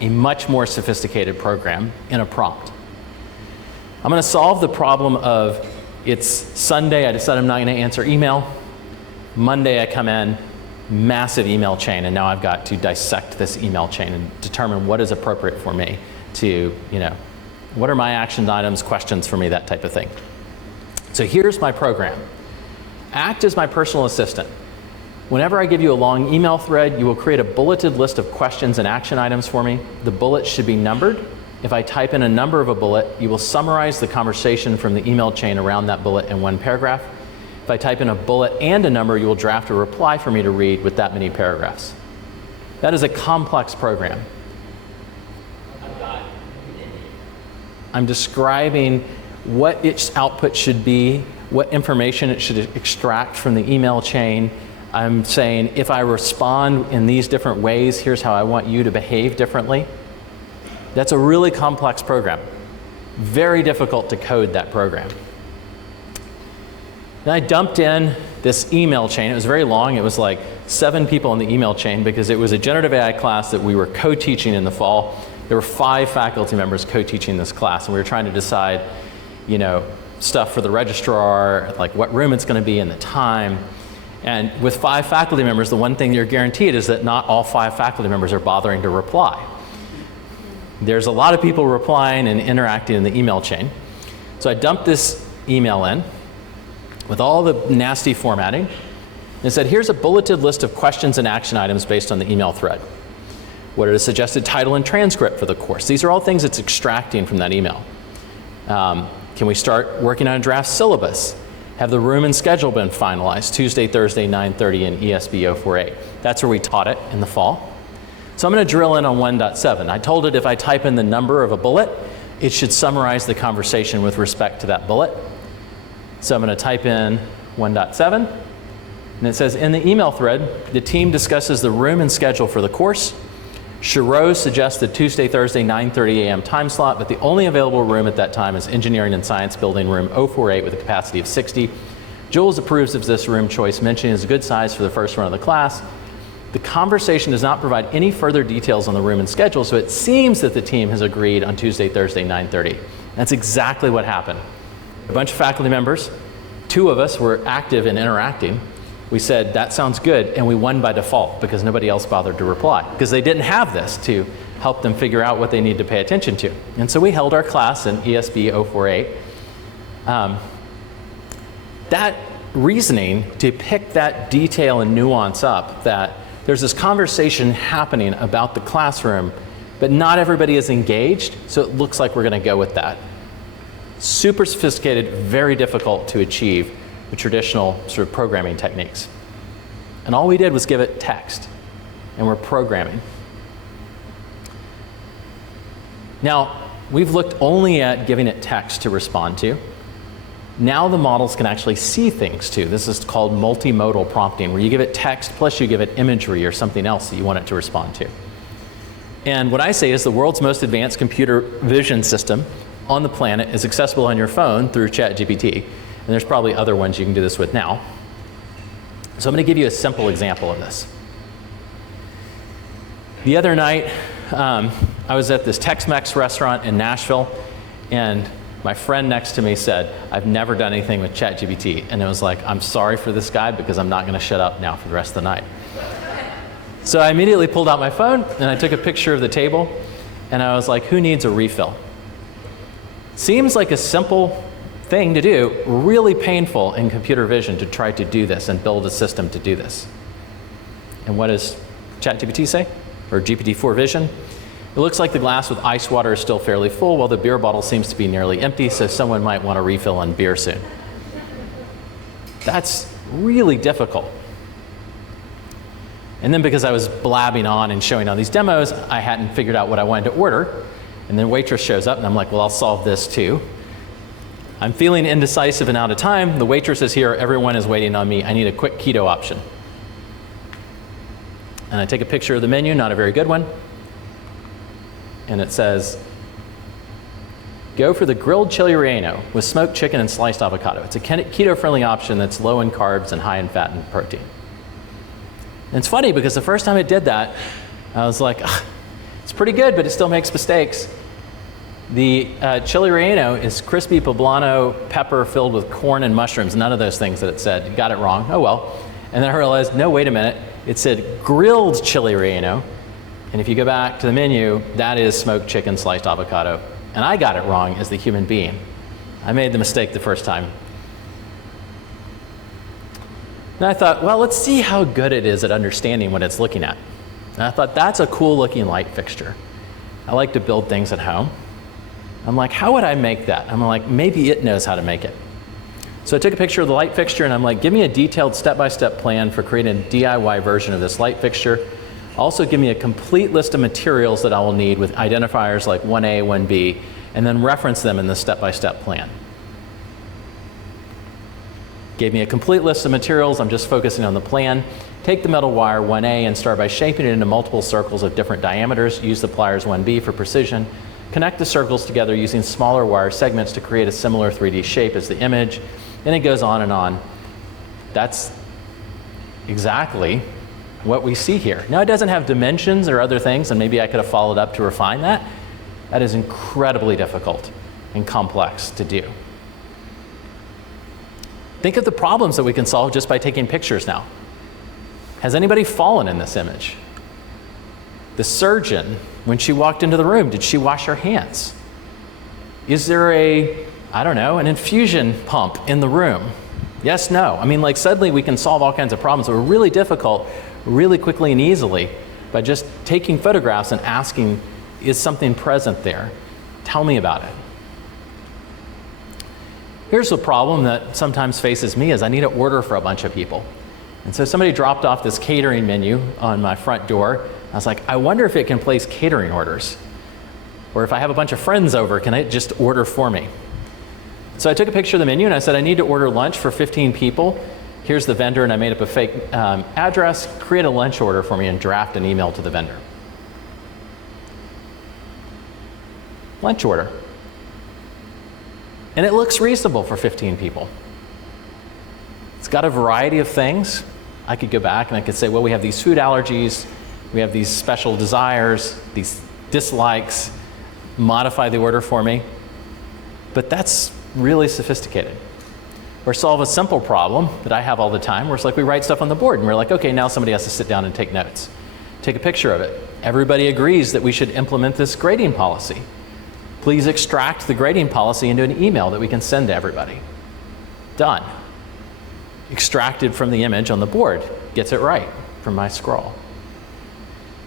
a much more sophisticated program in a prompt. I'm going to solve the problem of it's Sunday, I decide I'm not going to answer email. Monday I come in, massive email chain, and now I've got to dissect this email chain and determine what is appropriate for me to, what are my action items, questions for me, that type of thing. So here's my program. Act as my personal assistant. Whenever I give you a long email thread, you will create a bulleted list of questions and action items for me. The bullets should be numbered. If I type in a number of a bullet, you will summarize the conversation from the email chain around that bullet in one paragraph. If I type in a bullet and a number, you will draft a reply for me to read with that many paragraphs. That is a complex program. I'm describing what its output should be, what information it should extract from the email chain. I'm saying if I respond in these different ways, here's how I want you to behave differently. That's a really complex program. Very difficult to code that program. Then I dumped in this email chain. It was very long. It was like 7 people in the email chain because it was a generative AI class that we were co-teaching in the fall. There were 5 faculty members co-teaching this class, and we were trying to decide, stuff for the registrar, like what room it's going to be and the time. And with 5 faculty members, the one thing you're guaranteed is that not all 5 faculty members are bothering to reply. There's a lot of people replying and interacting in the email chain. So I dumped this email in with all the nasty formatting and said, here's a bulleted list of questions and action items based on the email thread. What are the suggested title and transcript for the course? These are all things it's extracting from that email. Can we start working on a draft syllabus? Have the room and schedule been finalized? Tuesday, Thursday, 9:30 in ESB 048. That's where we taught it in the fall. So I'm going to drill in on 1.7. I told it if I type in the number of a bullet, it should summarize the conversation with respect to that bullet. So I'm going to type in 1.7, and it says, in the email thread, the team discusses the room and schedule for the course. Shiro suggests the Tuesday, Thursday, 9:30 a.m. time slot, but the only available room at that time is Engineering and Science Building Room 048 with a capacity of 60. Jules approves of this room choice, mentioning it's a good size for the first run of the class. The conversation does not provide any further details on the room and schedule, so it seems that the team has agreed on Tuesday, Thursday, 9:30. That's exactly what happened. A bunch of faculty members, 2 of us were active in interacting. We said, that sounds good, and we won by default because nobody else bothered to reply because they didn't have this to help them figure out what they need to pay attention to. And so we held our class in ESB 048. That reasoning to pick that detail and nuance up, that there's this conversation happening about the classroom, but not everybody is engaged, so it looks like we're going to go with that. Super sophisticated, very difficult to achieve with traditional sort of programming techniques. And all we did was give it text, and we're programming. Now, we've looked only at giving it text to respond to. Now the models can actually see things too. This is called multimodal prompting, where you give it text plus you give it imagery or something else that you want it to respond to. And what I say is the world's most advanced computer vision system on the planet is accessible on your phone through ChatGPT. And there's probably other ones you can do this with now. So I'm going to give you a simple example of this. The other night, I was at this Tex-Mex restaurant in Nashville, and my friend next to me said, I've never done anything with ChatGPT. And it was like, I'm sorry for this guy because I'm not going to shut up now for the rest of the night. So I immediately pulled out my phone and I took a picture of the table and I was like, who needs a refill? Seems like a simple thing to do, really painful in computer vision to try to do this and build a system to do this. And what does ChatGPT say? Or GPT-4 Vision? It looks like the glass with ice water is still fairly full, while the beer bottle seems to be nearly empty, so someone might want a refill on beer soon. That's really difficult. And then because I was blabbing on and showing all these demos, I hadn't figured out what I wanted to order. And then waitress shows up and I'm like, well, I'll solve this too. I'm feeling indecisive and out of time. The waitress is here, everyone is waiting on me. I need a quick keto option. And I take a picture of the menu, not a very good one. And it says, Go for the grilled chili relleno with smoked chicken and sliced avocado. It's a keto-friendly option that's low in carbs and high in fat and protein. And it's funny because the first time it did that, I was like, it's pretty good, but it still makes mistakes. The chili relleno is crispy poblano pepper filled with corn and mushrooms. None of those things that it said. Got it wrong. Oh well. And then I realized, no, wait a minute. It said grilled chili relleno. And if you go back to the menu, that is smoked chicken, sliced avocado. And I got it wrong as the human being. I made the mistake the first time. And I thought, well, let's see how good it is at understanding what it's looking at. And I thought, that's a cool looking light fixture. I like to build things at home. I'm like, how would I make that? I'm like, maybe it knows how to make it. So I took a picture of the light fixture and I'm like, give me a detailed step-by-step plan for creating a DIY version of this light fixture. Also give me a complete list of materials that I will need with identifiers like 1A, 1B, and then reference them in the step-by-step plan. Gave me a complete list of materials. I'm just focusing on the plan. Take the metal wire 1A and start by shaping it into multiple circles of different diameters. Use the pliers 1B for precision. Connect the circles together using smaller wire segments to create a similar 3D shape as the image. And it goes on and on. That's exactly what we see here. Now it doesn't have dimensions or other things, and maybe I could have followed up to refine that. That is incredibly difficult and complex to do. Think of the problems that we can solve just by taking pictures now. Has anybody fallen in this image? The surgeon, when she walked into the room, did she wash her hands? Is there an infusion pump in the room? Yes, no. I mean, like suddenly we can solve all kinds of problems that were really difficult really quickly and easily by just taking photographs and asking, is something present there? Tell me about it. Here's the problem that sometimes faces me is I need to order for a bunch of people. And so somebody dropped off this catering menu on my front door. I was like, I wonder if it can place catering orders. Or if I have a bunch of friends over, can it just order for me? So I took a picture of the menu and I said, I need to order lunch for 15 people. Here's the vendor, and I made up a fake address. Create a lunch order for me and draft an email to the vendor. Lunch order. And it looks reasonable for 15 people. It's got a variety of things. I could go back and I could say, well, we have these food allergies, we have these special desires, these dislikes, modify the order for me. But that's really sophisticated. Or solve a simple problem that I have all the time, where it's like we write stuff on the board and we're like, okay, now somebody has to sit down and take notes. Take a picture of it. Everybody agrees that we should implement this grading policy. Please extract the grading policy into an email that we can send to everybody. Done. Extracted from the image on the board. Gets it right from my scroll.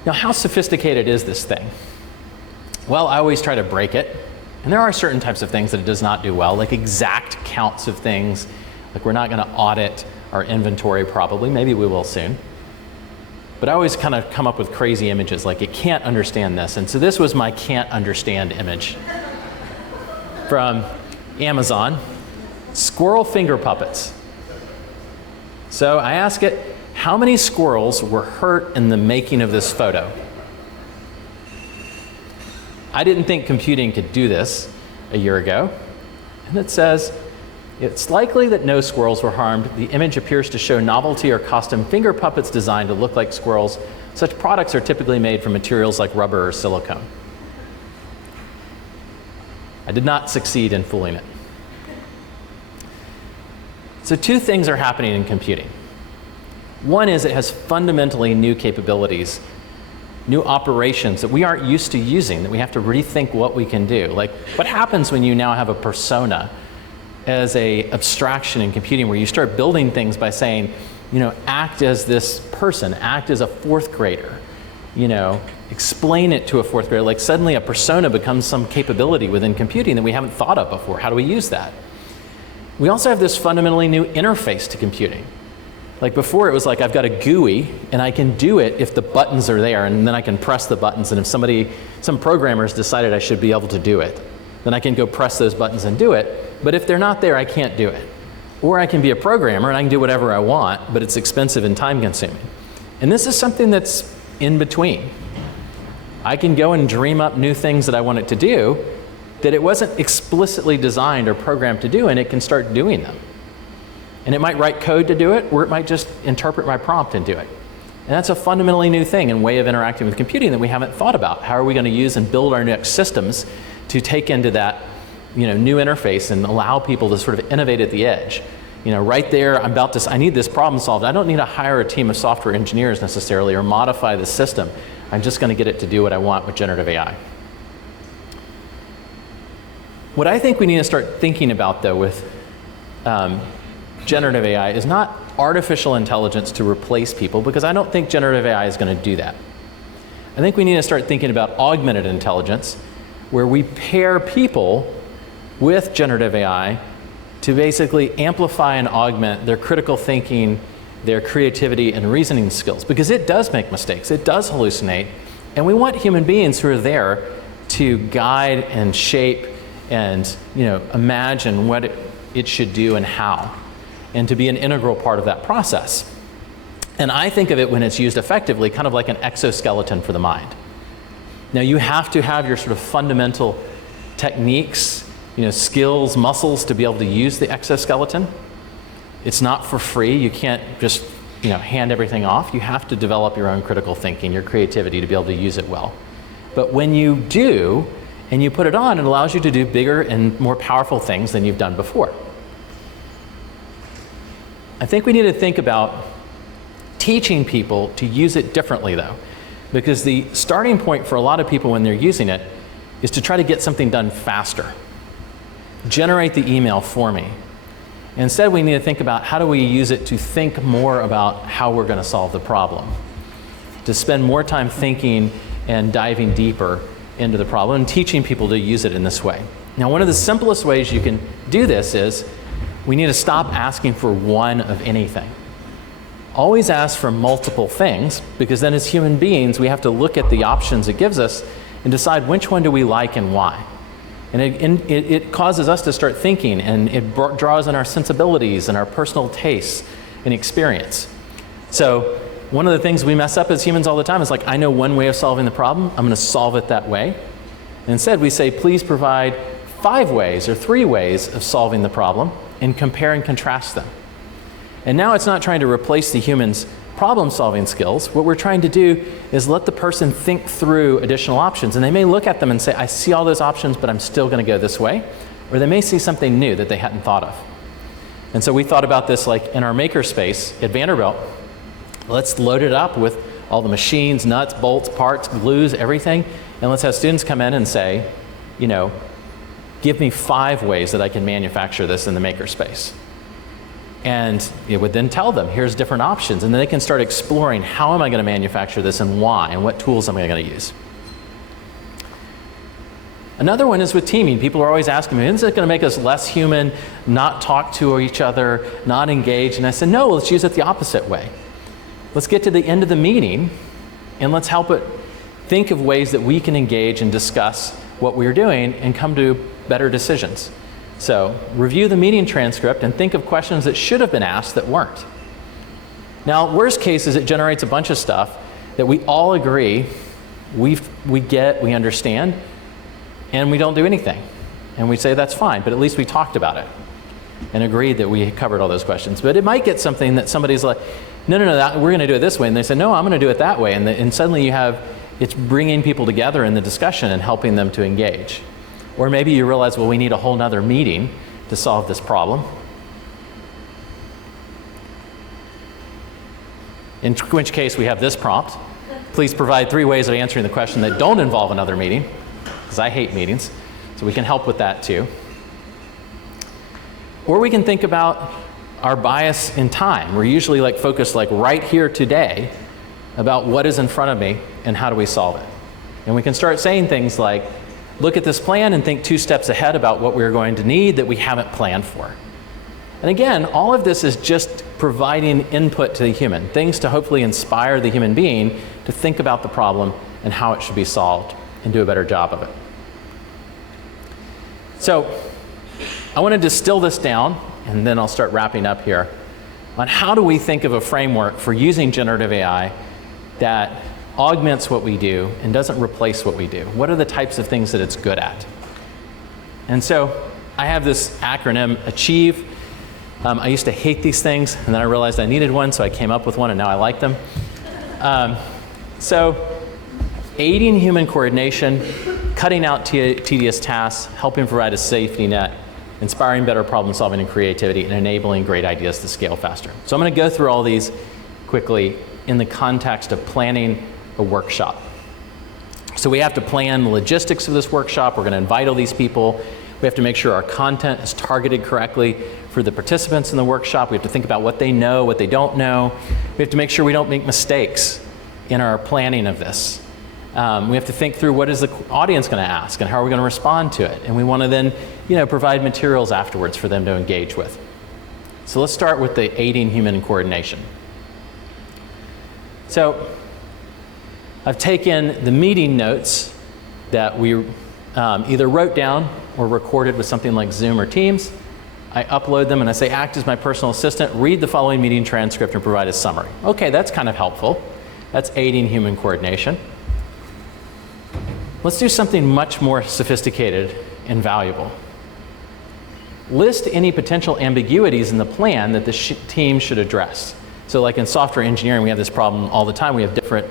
Now, how sophisticated is this thing? Well, I always try to break it. And there are certain types of things that it does not do well, like exact counts of things. Like we're not going to audit our inventory probably. Maybe we will soon. But I always kind of come up with crazy images, like it can't understand this. And so this was my can't understand image from Amazon. Squirrel finger puppets. So I ask it, how many squirrels were hurt in the making of this photo? I didn't think computing could do this a year ago. And it says, it's likely that no squirrels were harmed. The image appears to show novelty or custom finger puppets designed to look like squirrels. Such products are typically made from materials like rubber or silicone. I did not succeed in fooling it. So two things are happening in computing. One is it has fundamentally new capabilities, new operations that we aren't used to using, that we have to rethink what we can do. Like, what happens when you now have a persona as a abstraction in computing, where you start building things by saying, act as this person, act as a fourth grader, explain it to a fourth grader. Like suddenly a persona becomes some capability within computing that we haven't thought of before. How do we use that? We also have this fundamentally new interface to computing. Like before, it was like I've got a GUI and I can do it if the buttons are there, and then I can press the buttons, and if some programmers decided I should be able to do it, then I can go press those buttons and do it. But if they're not there, I can't do it. Or I can be a programmer and I can do whatever I want, but it's expensive and time consuming. And this is something that's in between. I can go and dream up new things that I want it to do, that it wasn't explicitly designed or programmed to do, and it can start doing them. And it might write code to do it, or it might just interpret my prompt and do it. And that's a fundamentally new thing and way of interacting with computing that we haven't thought about. How are we going to use and build our next systems to take into that new interface and allow people to sort of innovate at the edge? Right there, I need this problem solved. I don't need to hire a team of software engineers necessarily or modify the system. I'm just going to get it to do what I want with generative AI. What I think we need to start thinking about, though, with generative AI is not artificial intelligence to replace people, because I don't think generative AI is going to do that. I think we need to start thinking about augmented intelligence, where we pair people with generative AI to basically amplify and augment their critical thinking, their creativity, and reasoning skills. Because it does make mistakes, it does hallucinate, and we want human beings who are there to guide and shape and imagine what it should do and how, and to be an integral part of that process. And I think of it, when it's used effectively, kind of like an exoskeleton for the mind. Now, you have to have your sort of fundamental techniques, skills, muscles to be able to use the exoskeleton. It's not for free. You can't just hand everything off. You have to develop your own critical thinking, your creativity to be able to use it well. But when you do, and you put it on, it allows you to do bigger and more powerful things than you've done before. I think we need to think about teaching people to use it differently, though, because the starting point for a lot of people when they're using it is to try to get something done faster. Generate the email for me. Instead, we need to think about how do we use it to think more about how we're going to solve the problem, to spend more time thinking and diving deeper into the problem and teaching people to use it in this way. Now, one of the simplest ways you can do this is we need to stop asking for one of anything. Always ask for multiple things, because then as human beings, we have to look at the options it gives us and decide which one do we like and why. And it causes us to start thinking, and it draws on our sensibilities and our personal tastes and experience. So one of the things we mess up as humans all the time is like, I know one way of solving the problem, I'm going to solve it that way. And instead, we say, please provide 5 ways or 3 ways of solving the problem, and compare and contrast them. And now it's not trying to replace the human's problem-solving skills. What we're trying to do is let the person think through additional options. And they may look at them and say, I see all those options, but I'm still going to go this way. Or they may see something new that they hadn't thought of. And so we thought about this like in our makerspace at Vanderbilt. Let's load it up with all the machines, nuts, bolts, parts, glues, everything. And let's have students come in and say, give me 5 ways that I can manufacture this in the makerspace. And it would then tell them, here's different options. And then they can start exploring, how am I going to manufacture this and why, and what tools am I going to use? Another one is with teaming. People are always asking me, is it going to make us less human, not talk to each other, not engage? And I said, no, let's use it the opposite way. Let's get to the end of the meeting, and let's help it think of ways that we can engage and discuss what we're doing and come to better decisions. So review the meeting transcript and think of questions that should have been asked that weren't. Now, worst case is it generates a bunch of stuff that we all agree we get, we understand, and we don't do anything. And we say that's fine, but at least we talked about it and agreed that we covered all those questions. But it might get something that somebody's like, no, we're going to do it this way. And they say, no, I'm going to do it that way. And suddenly it's bringing people together in the discussion and helping them to engage. Or maybe you realize, well, we need a whole nother meeting to solve this problem. In which case we have this prompt. Please provide 3 ways of answering the question that don't involve another meeting, because I hate meetings. So we can help with that too. Or we can think about our bias in time. We're usually focused right here today about what is in front of me and how do we solve it. And we can start saying things like, look at this plan and think 2 steps ahead about what we're going to need that we haven't planned for. And again, all of this is just providing input to the human, things to hopefully inspire the human being to think about the problem and how it should be solved and do a better job of it. So I want to distill this down, and then I'll start wrapping up here, on how do we think of a framework for using generative AI that augments what we do and doesn't replace what we do. What are the types of things that it's good at? And so I have this acronym, ACHIEVE. I used to hate these things, and then I realized I needed one, so I came up with one, and now I like them. So aiding human coordination, cutting out tedious tasks, helping provide a safety net, inspiring better problem solving and creativity, and enabling great ideas to scale faster. So I'm going to go through all these quickly in the context of planning a workshop. So we have to plan the logistics of this workshop. We're going to invite all these people. We have to make sure our content is targeted correctly for the participants in the workshop. We have to think about what they know, what they don't know. We have to make sure we don't make mistakes in our planning of this. We have to think through what is the audience going to ask and how are we going to respond to it. And we want to then, provide materials afterwards for them to engage with. So let's start with the aiding human coordination. So I've taken the meeting notes that we either wrote down or recorded with something like Zoom or Teams. I upload them and I say, act as my personal assistant, read the following meeting transcript and provide a summary. Okay, that's kind of helpful. That's aiding human coordination. Let's do something much more sophisticated and valuable. List any potential ambiguities in the plan that the team should address. So like in software engineering, we have this problem all the time. We have different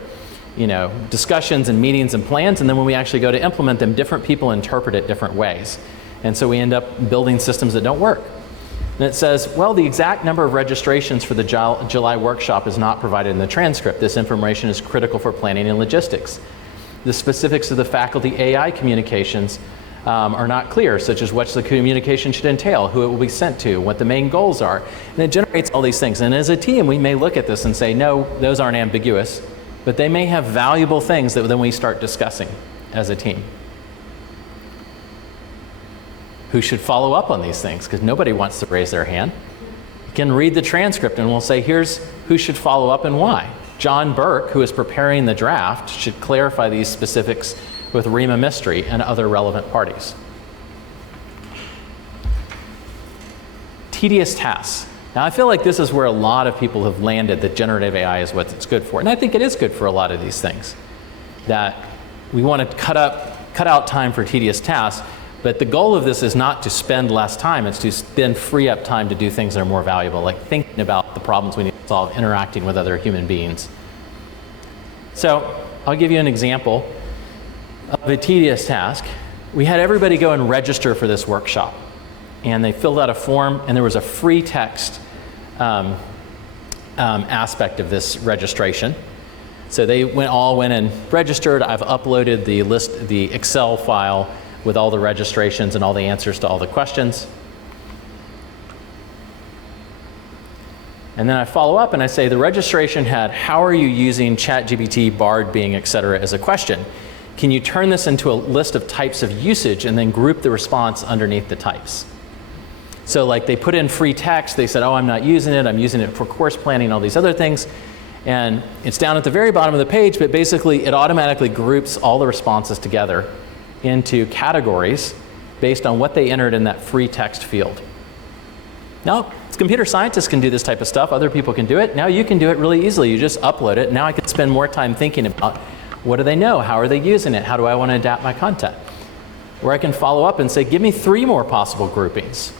discussions and meetings and plans, and then when we actually go to implement them, different people interpret it different ways. And so we end up building systems that don't work. And it says, well, the exact number of registrations for the July workshop is not provided in the transcript. This information is critical for planning and logistics. The specifics of the faculty AI communications are not clear, such as what the communication should entail, who it will be sent to, what the main goals are. And it generates all these things. And as a team, we may look at this and say, no, those aren't ambiguous, but they may have valuable things that then we start discussing as a team. Who should follow up on these things? Because nobody wants to raise their hand. You can read the transcript and we'll say, here's who should follow up and why. John Burke, who is preparing the draft, should clarify these specifics with Rima Mistry and other relevant parties. Tedious tasks. Now I feel like this is where a lot of people have landed that generative AI is what it's good for. And I think it is good for a lot of these things. That we want to cut out time for tedious tasks, but the goal of this is not to spend less time, it's to then free up time to do things that are more valuable, like thinking about the problems we need to solve, interacting with other human beings. So I'll give you an example of a tedious task. We had everybody go and register for this workshop. And they filled out a form, and there was a free text aspect of this registration. So they all went and registered. I've uploaded the Excel file with all the registrations and all the answers to all the questions. And then I follow up and I say the registration had, how are you using ChatGPT, Bard, Bing, et cetera, as a question? Can you turn this into a list of types of usage and then group the response underneath the types? So like they put in free text, they said, oh, I'm not using it, I'm using it for course planning, all these other things. And it's down at the very bottom of the page, but basically it automatically groups all the responses together into categories based on what they entered in that free text field. Now, computer scientists can do this type of stuff, other people can do it. Now you can do it really easily, you just upload it. Now I can spend more time thinking about what do they know, how are they using it, how do I want to adapt my content? Or I can follow up and say, give me 3 more possible groupings.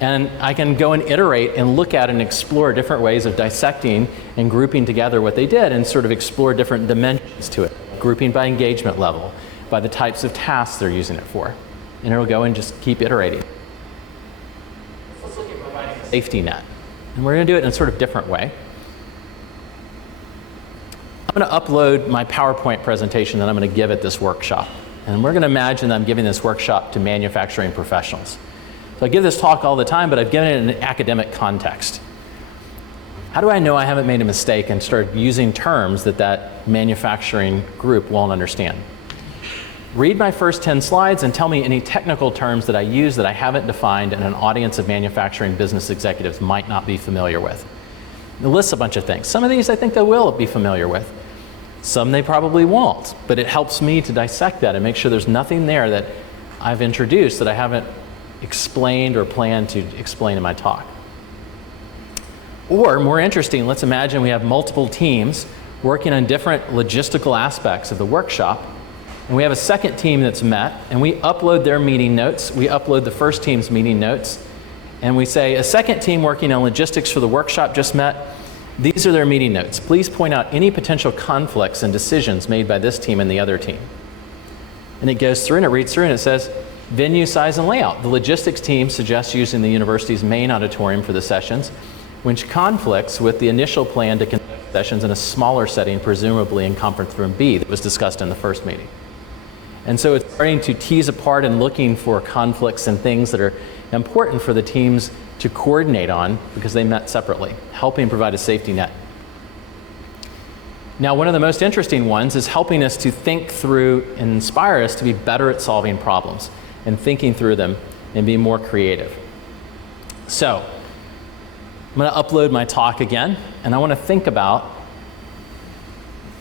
And I can go and iterate and look at and explore different ways of dissecting and grouping together what they did and sort of explore different dimensions to it. Grouping by engagement level, by the types of tasks they're using it for. And it'll go and just keep iterating. Let's look at providing a safety net. And we're going to do it in a sort of different way. I'm going to upload my PowerPoint presentation that I'm going to give at this workshop. And we're going to imagine that I'm giving this workshop to manufacturing professionals. So I give this talk all the time, but I've given it in an academic context. How do I know I haven't made a mistake and started using terms that manufacturing group won't understand? Read my first 10 slides and tell me any technical terms that I use that I haven't defined and an audience of manufacturing business executives might not be familiar with. It lists a bunch of things. Some of these I think they will be familiar with. Some they probably won't, but it helps me to dissect that and make sure there's nothing there that I've introduced that I haven't explained or planned to explain in my talk. Or more interesting, let's imagine we have multiple teams working on different logistical aspects of the workshop, And we have a second team that's met, and we upload their meeting notes. We upload the first team's meeting notes, and we say, a second team working on logistics for the workshop just met. These are their meeting notes. Please point out any potential conflicts and decisions made by this team and the other team. And it goes through and it reads through and it says, venue, size, and layout. The logistics team suggests using the university's main auditorium for the sessions, which conflicts with the initial plan to conduct sessions in a smaller setting, presumably in conference room B that was discussed in the first meeting. And so it's starting to tease apart and looking for conflicts and things that are important for the teams to coordinate on because they met separately, helping provide a safety net. Now, one of the most interesting ones is helping us to think through and inspire us to be better at solving problems and thinking through them and being more creative. So, I'm going to upload my talk again, and I want to think about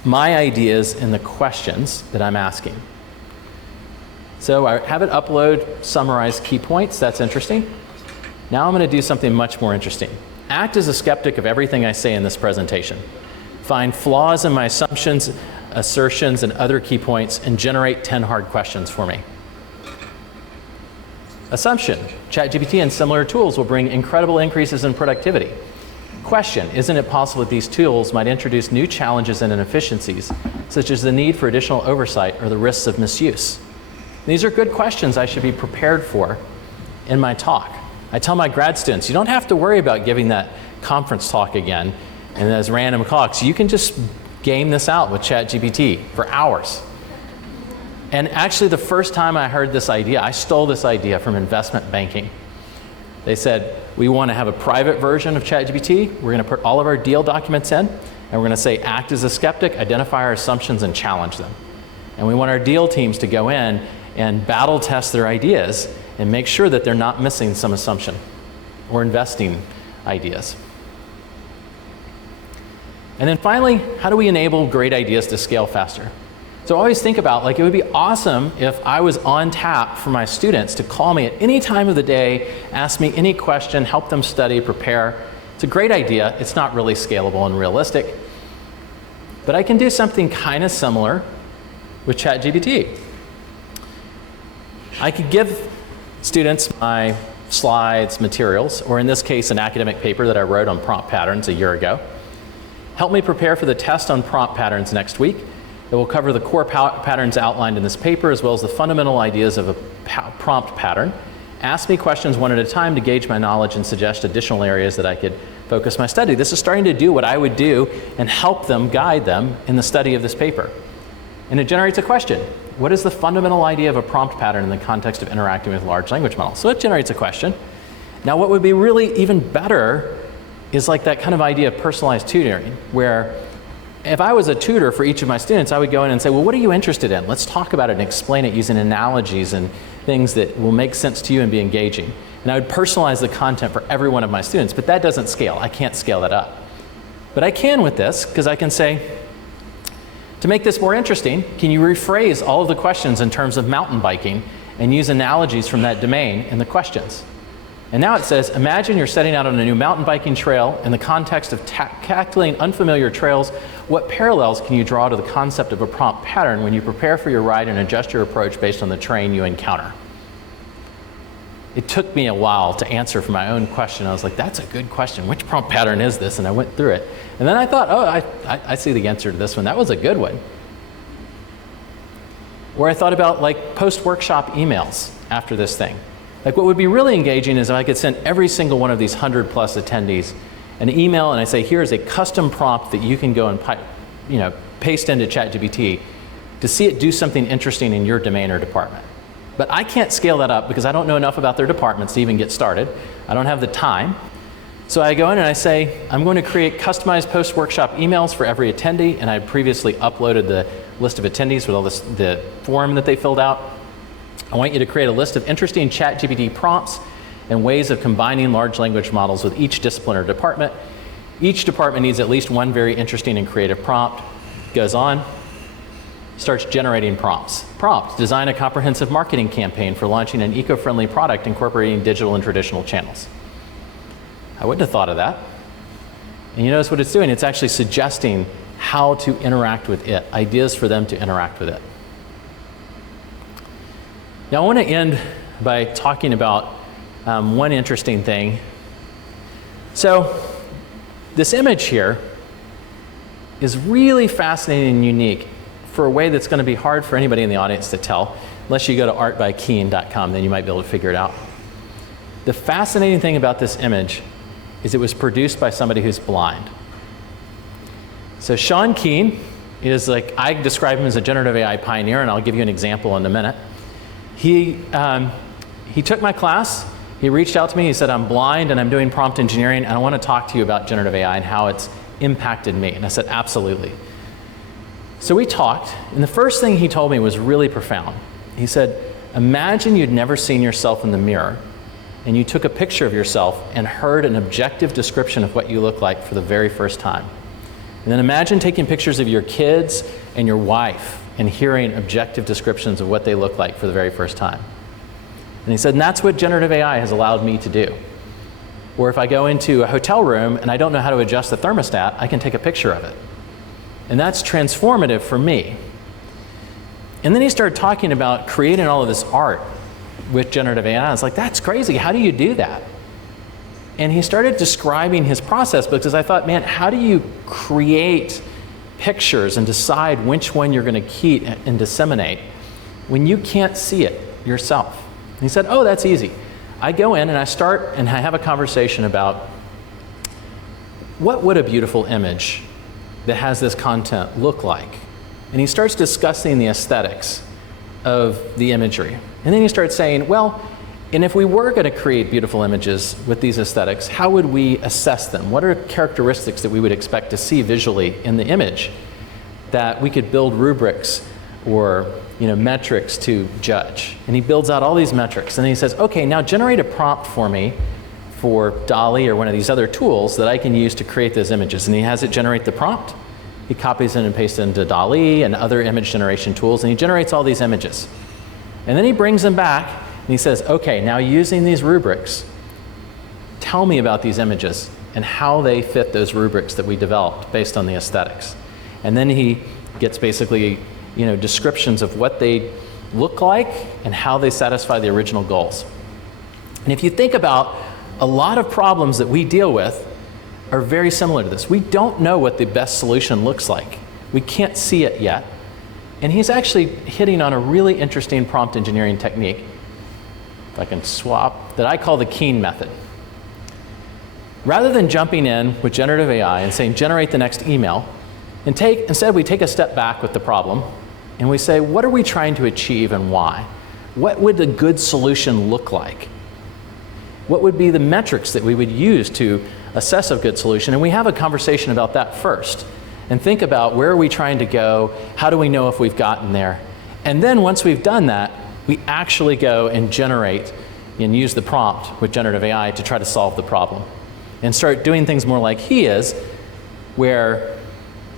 my ideas and the questions that I'm asking. So I have it upload, summarize key points. That's interesting. Now I'm going to do something much more interesting. Act as a skeptic of everything I say in this presentation. Find flaws in my assumptions, assertions, and other key points, and generate 10 hard questions for me. Assumption: ChatGPT and similar tools will bring incredible increases in productivity. Question: isn't it possible that these tools might introduce new challenges and inefficiencies, such as the need for additional oversight or the risks of misuse? These are good questions I should be prepared for in my talk. I tell my grad students, you don't have to worry about giving that conference talk again and those random talks. You can just game this out with ChatGPT for hours. And actually, the first time I heard this idea, I stole this idea from investment banking. They said, we want to have a private version of ChatGPT. We're going to put all of our deal documents in, and we're going to say, act as a skeptic, identify our assumptions, and challenge them. And we want our deal teams to go in and battle test their ideas and make sure that they're not missing some assumption or investing ideas. And then finally, how do we enable great ideas to scale faster? So I always think about, like, it would be awesome if I was on tap for my students to call me at any time of the day, ask me any question, help them study, prepare. It's a great idea. It's not really scalable and realistic. But I can do something kind of similar with ChatGPT. I could give students my slides, materials, or in this case, an academic paper that I wrote on prompt patterns a year ago. Help me prepare for the test on prompt patterns next week. It will cover the core patterns outlined in this paper, as well as the fundamental ideas of a prompt pattern. Ask me questions one at a time to gauge my knowledge and suggest additional areas that I could focus my study. This is starting to do what I would do and help them, guide them in the study of this paper. And it generates a question. What is the fundamental idea of a prompt pattern in the context of interacting with large language models? So it generates a question. Now, what would be really even better is like that kind of idea of personalized tutoring, where if I was a tutor for each of my students, I would go in and say, well, what are you interested in? Let's talk about it and explain it using analogies and things that will make sense to you and be engaging. And I would personalize the content for every one of my students, but that doesn't scale. I can't scale that up. But I can with this, because I can say, to make this more interesting, can you rephrase all of the questions in terms of mountain biking and use analogies from that domain in the questions? And now it says, imagine you're setting out on a new mountain biking trail. In the context of tackling unfamiliar trails, what parallels can you draw to the concept of a prompt pattern when you prepare for your ride and adjust your approach based on the terrain you encounter? It took me a while to answer for my own question. I was like, that's a good question. Which prompt pattern is this? And I went through it. And then I thought, oh, I see the answer to this one. That was a good one. Or I thought about like post-workshop emails after this thing. Like what would be really engaging is if I could send every single one of these 100+ attendees an email and I say, here's a custom prompt that you can go and paste into ChatGPT to see it do something interesting in your domain or department. But I can't scale that up because I don't know enough about their departments to even get started. I don't have the time. So I go in and I say, I'm going to create customized post-workshop emails for every attendee, and I previously uploaded the list of attendees with all the form that they filled out. I want you to create a list of interesting ChatGPT prompts and ways of combining large language models with each discipline or department. Each department needs at least one very interesting and creative prompt. Goes on, starts generating prompts. Prompt: design a comprehensive marketing campaign for launching an eco-friendly product incorporating digital and traditional channels. I wouldn't have thought of that. And you notice what it's doing? It's actually suggesting how to interact with it, ideas for them to interact with it. Now I want to end by talking about one interesting thing. So this image here is really fascinating and unique for a way that's going to be hard for anybody in the audience to tell, unless you go to artbykeen.com, then you might be able to figure it out. The fascinating thing about this image is it was produced by somebody who's blind. So Sean Keen is I describe him as a generative AI pioneer, and I'll give you an example in a minute. He took my class, he reached out to me, he said, I'm blind and I'm doing prompt engineering, and I want to talk to you about generative AI and how it's impacted me. And I said, absolutely. So we talked, and the first thing he told me was really profound. He said, imagine you'd never seen yourself in the mirror, and you took a picture of yourself and heard an objective description of what you look like for the very first time. And then imagine taking pictures of your kids and your wife and hearing objective descriptions of what they look like for the very first time. And he said, and that's what generative AI has allowed me to do. Or if I go into a hotel room and I don't know how to adjust the thermostat, I can take a picture of it. And that's transformative for me. And then he started talking about creating all of this art with generative AI. I was like, that's crazy. How do you do that? And he started describing his process because I thought, man, how do you create pictures and decide which one you're going to keep and disseminate when you can't see it yourself? And he said, oh, that's easy. I go in and I start and I have a conversation about what would a beautiful image that has this content look like? And he starts discussing the aesthetics of the imagery. And then he starts saying, well, and if we were going to create beautiful images with these aesthetics, how would we assess them? What are characteristics that we would expect to see visually in the image that we could build rubrics or metrics to judge? And he builds out all these metrics. And then he says, okay, now generate a prompt for me for DALL-E or one of these other tools that I can use to create those images. And he has it generate the prompt. He copies it and pastes it into DALL-E and other image generation tools, and he generates all these images. And then he brings them back, and he says, okay, now using these rubrics, tell me about these images and how they fit those rubrics that we developed based on the aesthetics. And then he gets basically descriptions of what they look like and how they satisfy the original goals. And if you think about a lot of problems that we deal with are very similar to this. We don't know what the best solution looks like. We can't see it yet. And he's actually hitting on a really interesting prompt engineering technique, if I can swap, that I call the Keen method. Rather than jumping in with generative AI and saying, generate the next email, instead we take a step back with the problem and we say, what are we trying to achieve and why? What would a good solution look like? What would be the metrics that we would use to assess a good solution? And we have a conversation about that first. And think about where are we trying to go? How do we know if we've gotten there? And then once we've done that, we actually go and generate and use the prompt with generative AI to try to solve the problem. And start doing things more like he is, where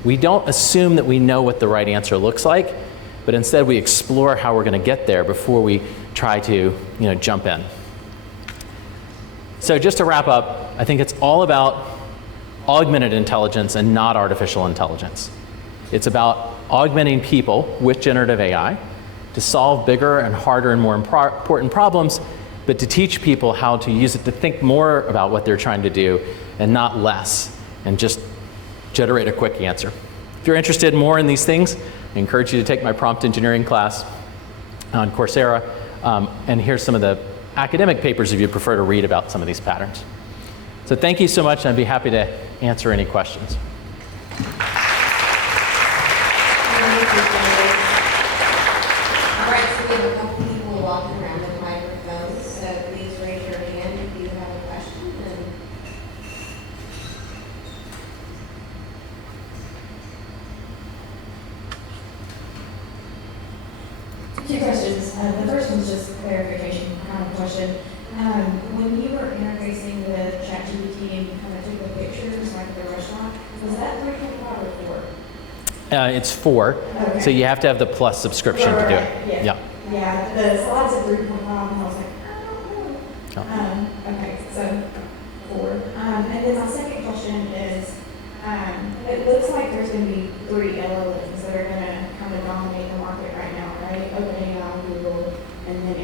we don't assume that we know what the right answer looks like, but instead we explore how we're going to get there before we try to jump in. So just to wrap up, I think it's all about augmented intelligence and not artificial intelligence. It's about augmenting people with generative AI to solve bigger and harder and more important problems, but to teach people how to use it to think more about what they're trying to do and not less, and just generate a quick answer. If you're interested more in these things, I encourage you to take my prompt engineering class on Coursera, and here's some of the academic papers if you prefer to read about some of these patterns. So thank you so much, and I'd be happy to answer any questions. All right, so we have a couple people walking around with microphones, so please raise your hand if you have a question. Two questions. The first one's just a clarification kind of question. When you were interfacing with ChatGPT and you kind of took the pictures like the restaurant, was that 3.5 or 4? It's 4, Okay. so you have to have the plus subscription to do it. Yeah. Yeah. Yeah, the slides at 3.5 and I was like, I don't know. Okay, so 4. And then my second question is, it looks like there's going to be 3 LLMs that are going to kind of dominate the market right now, right? OpenAI, Google, and then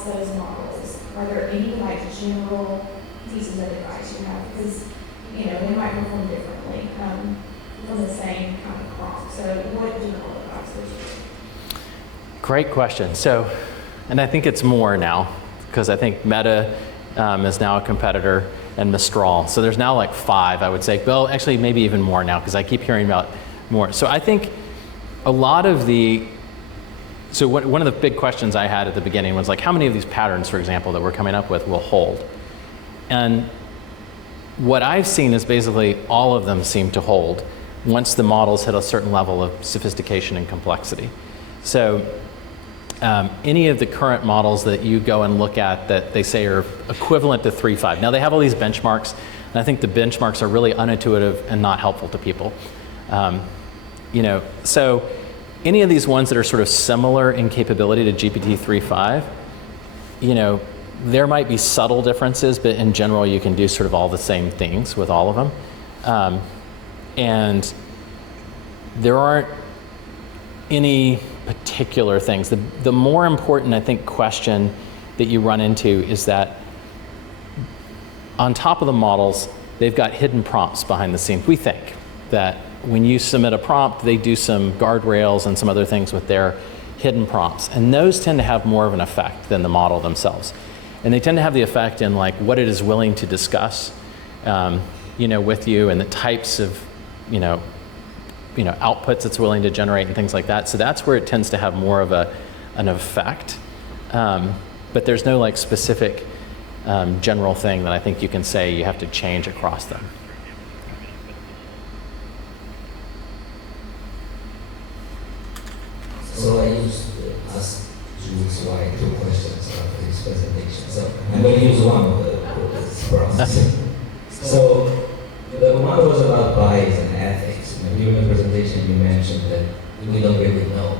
analyze those models, are there any like general pieces of advice you have? Because, you know, they might perform differently from the same kind of prompt. So what general advice would you give? Great question. So, and I think it's more now, because I think Meta is now a competitor, and Mistral. So there's now like 5, I would say. Well, actually, maybe even more now, because I keep hearing about more. So I think a lot of so one of the big questions I had at the beginning was like, how many of these patterns, for example, that we're coming up with will hold? And what I've seen is basically all of them seem to hold once the models hit a certain level of sophistication and complexity. So any of the current models that you go and look at that they say are equivalent to 3.5. Now they have all these benchmarks, and I think the benchmarks are really unintuitive and not helpful to people. You know, so any of these ones that are sort of similar in capability to GPT 3.5, you know, there might be subtle differences, but in general you can do sort of all the same things with all of them. And there aren't any particular things. The more important, I think, question that you run into is that on top of the models, they've got hidden prompts behind the scenes. We think that when you submit a prompt, they do some guardrails and some other things with their hidden prompts. And those tend to have more of an effect than the model themselves. And they tend to have the effect in like what it is willing to discuss, you know, with you, and the types of, you know, outputs it's willing to generate and things like that. So that's where it tends to have more of an effect. But there's no like specific general thing that I think you can say you have to change across them. So I used to ask Jules why 2 questions after his presentation. So I'm going to use one of the prompts. So the one was about bias and ethics. During the presentation, you mentioned that we don't really know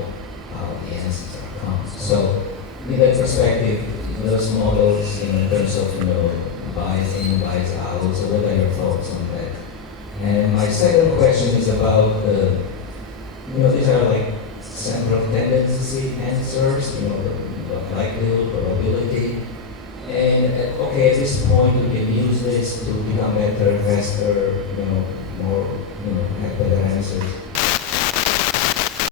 how the answers are come. So, in that perspective, those models, in terms of bias in, bias out, so what are your thoughts on that? And my second question is about these are like central tendency answers, the likelihood, probability. And okay, at this point, we can use this to become better, faster, more, have better answers.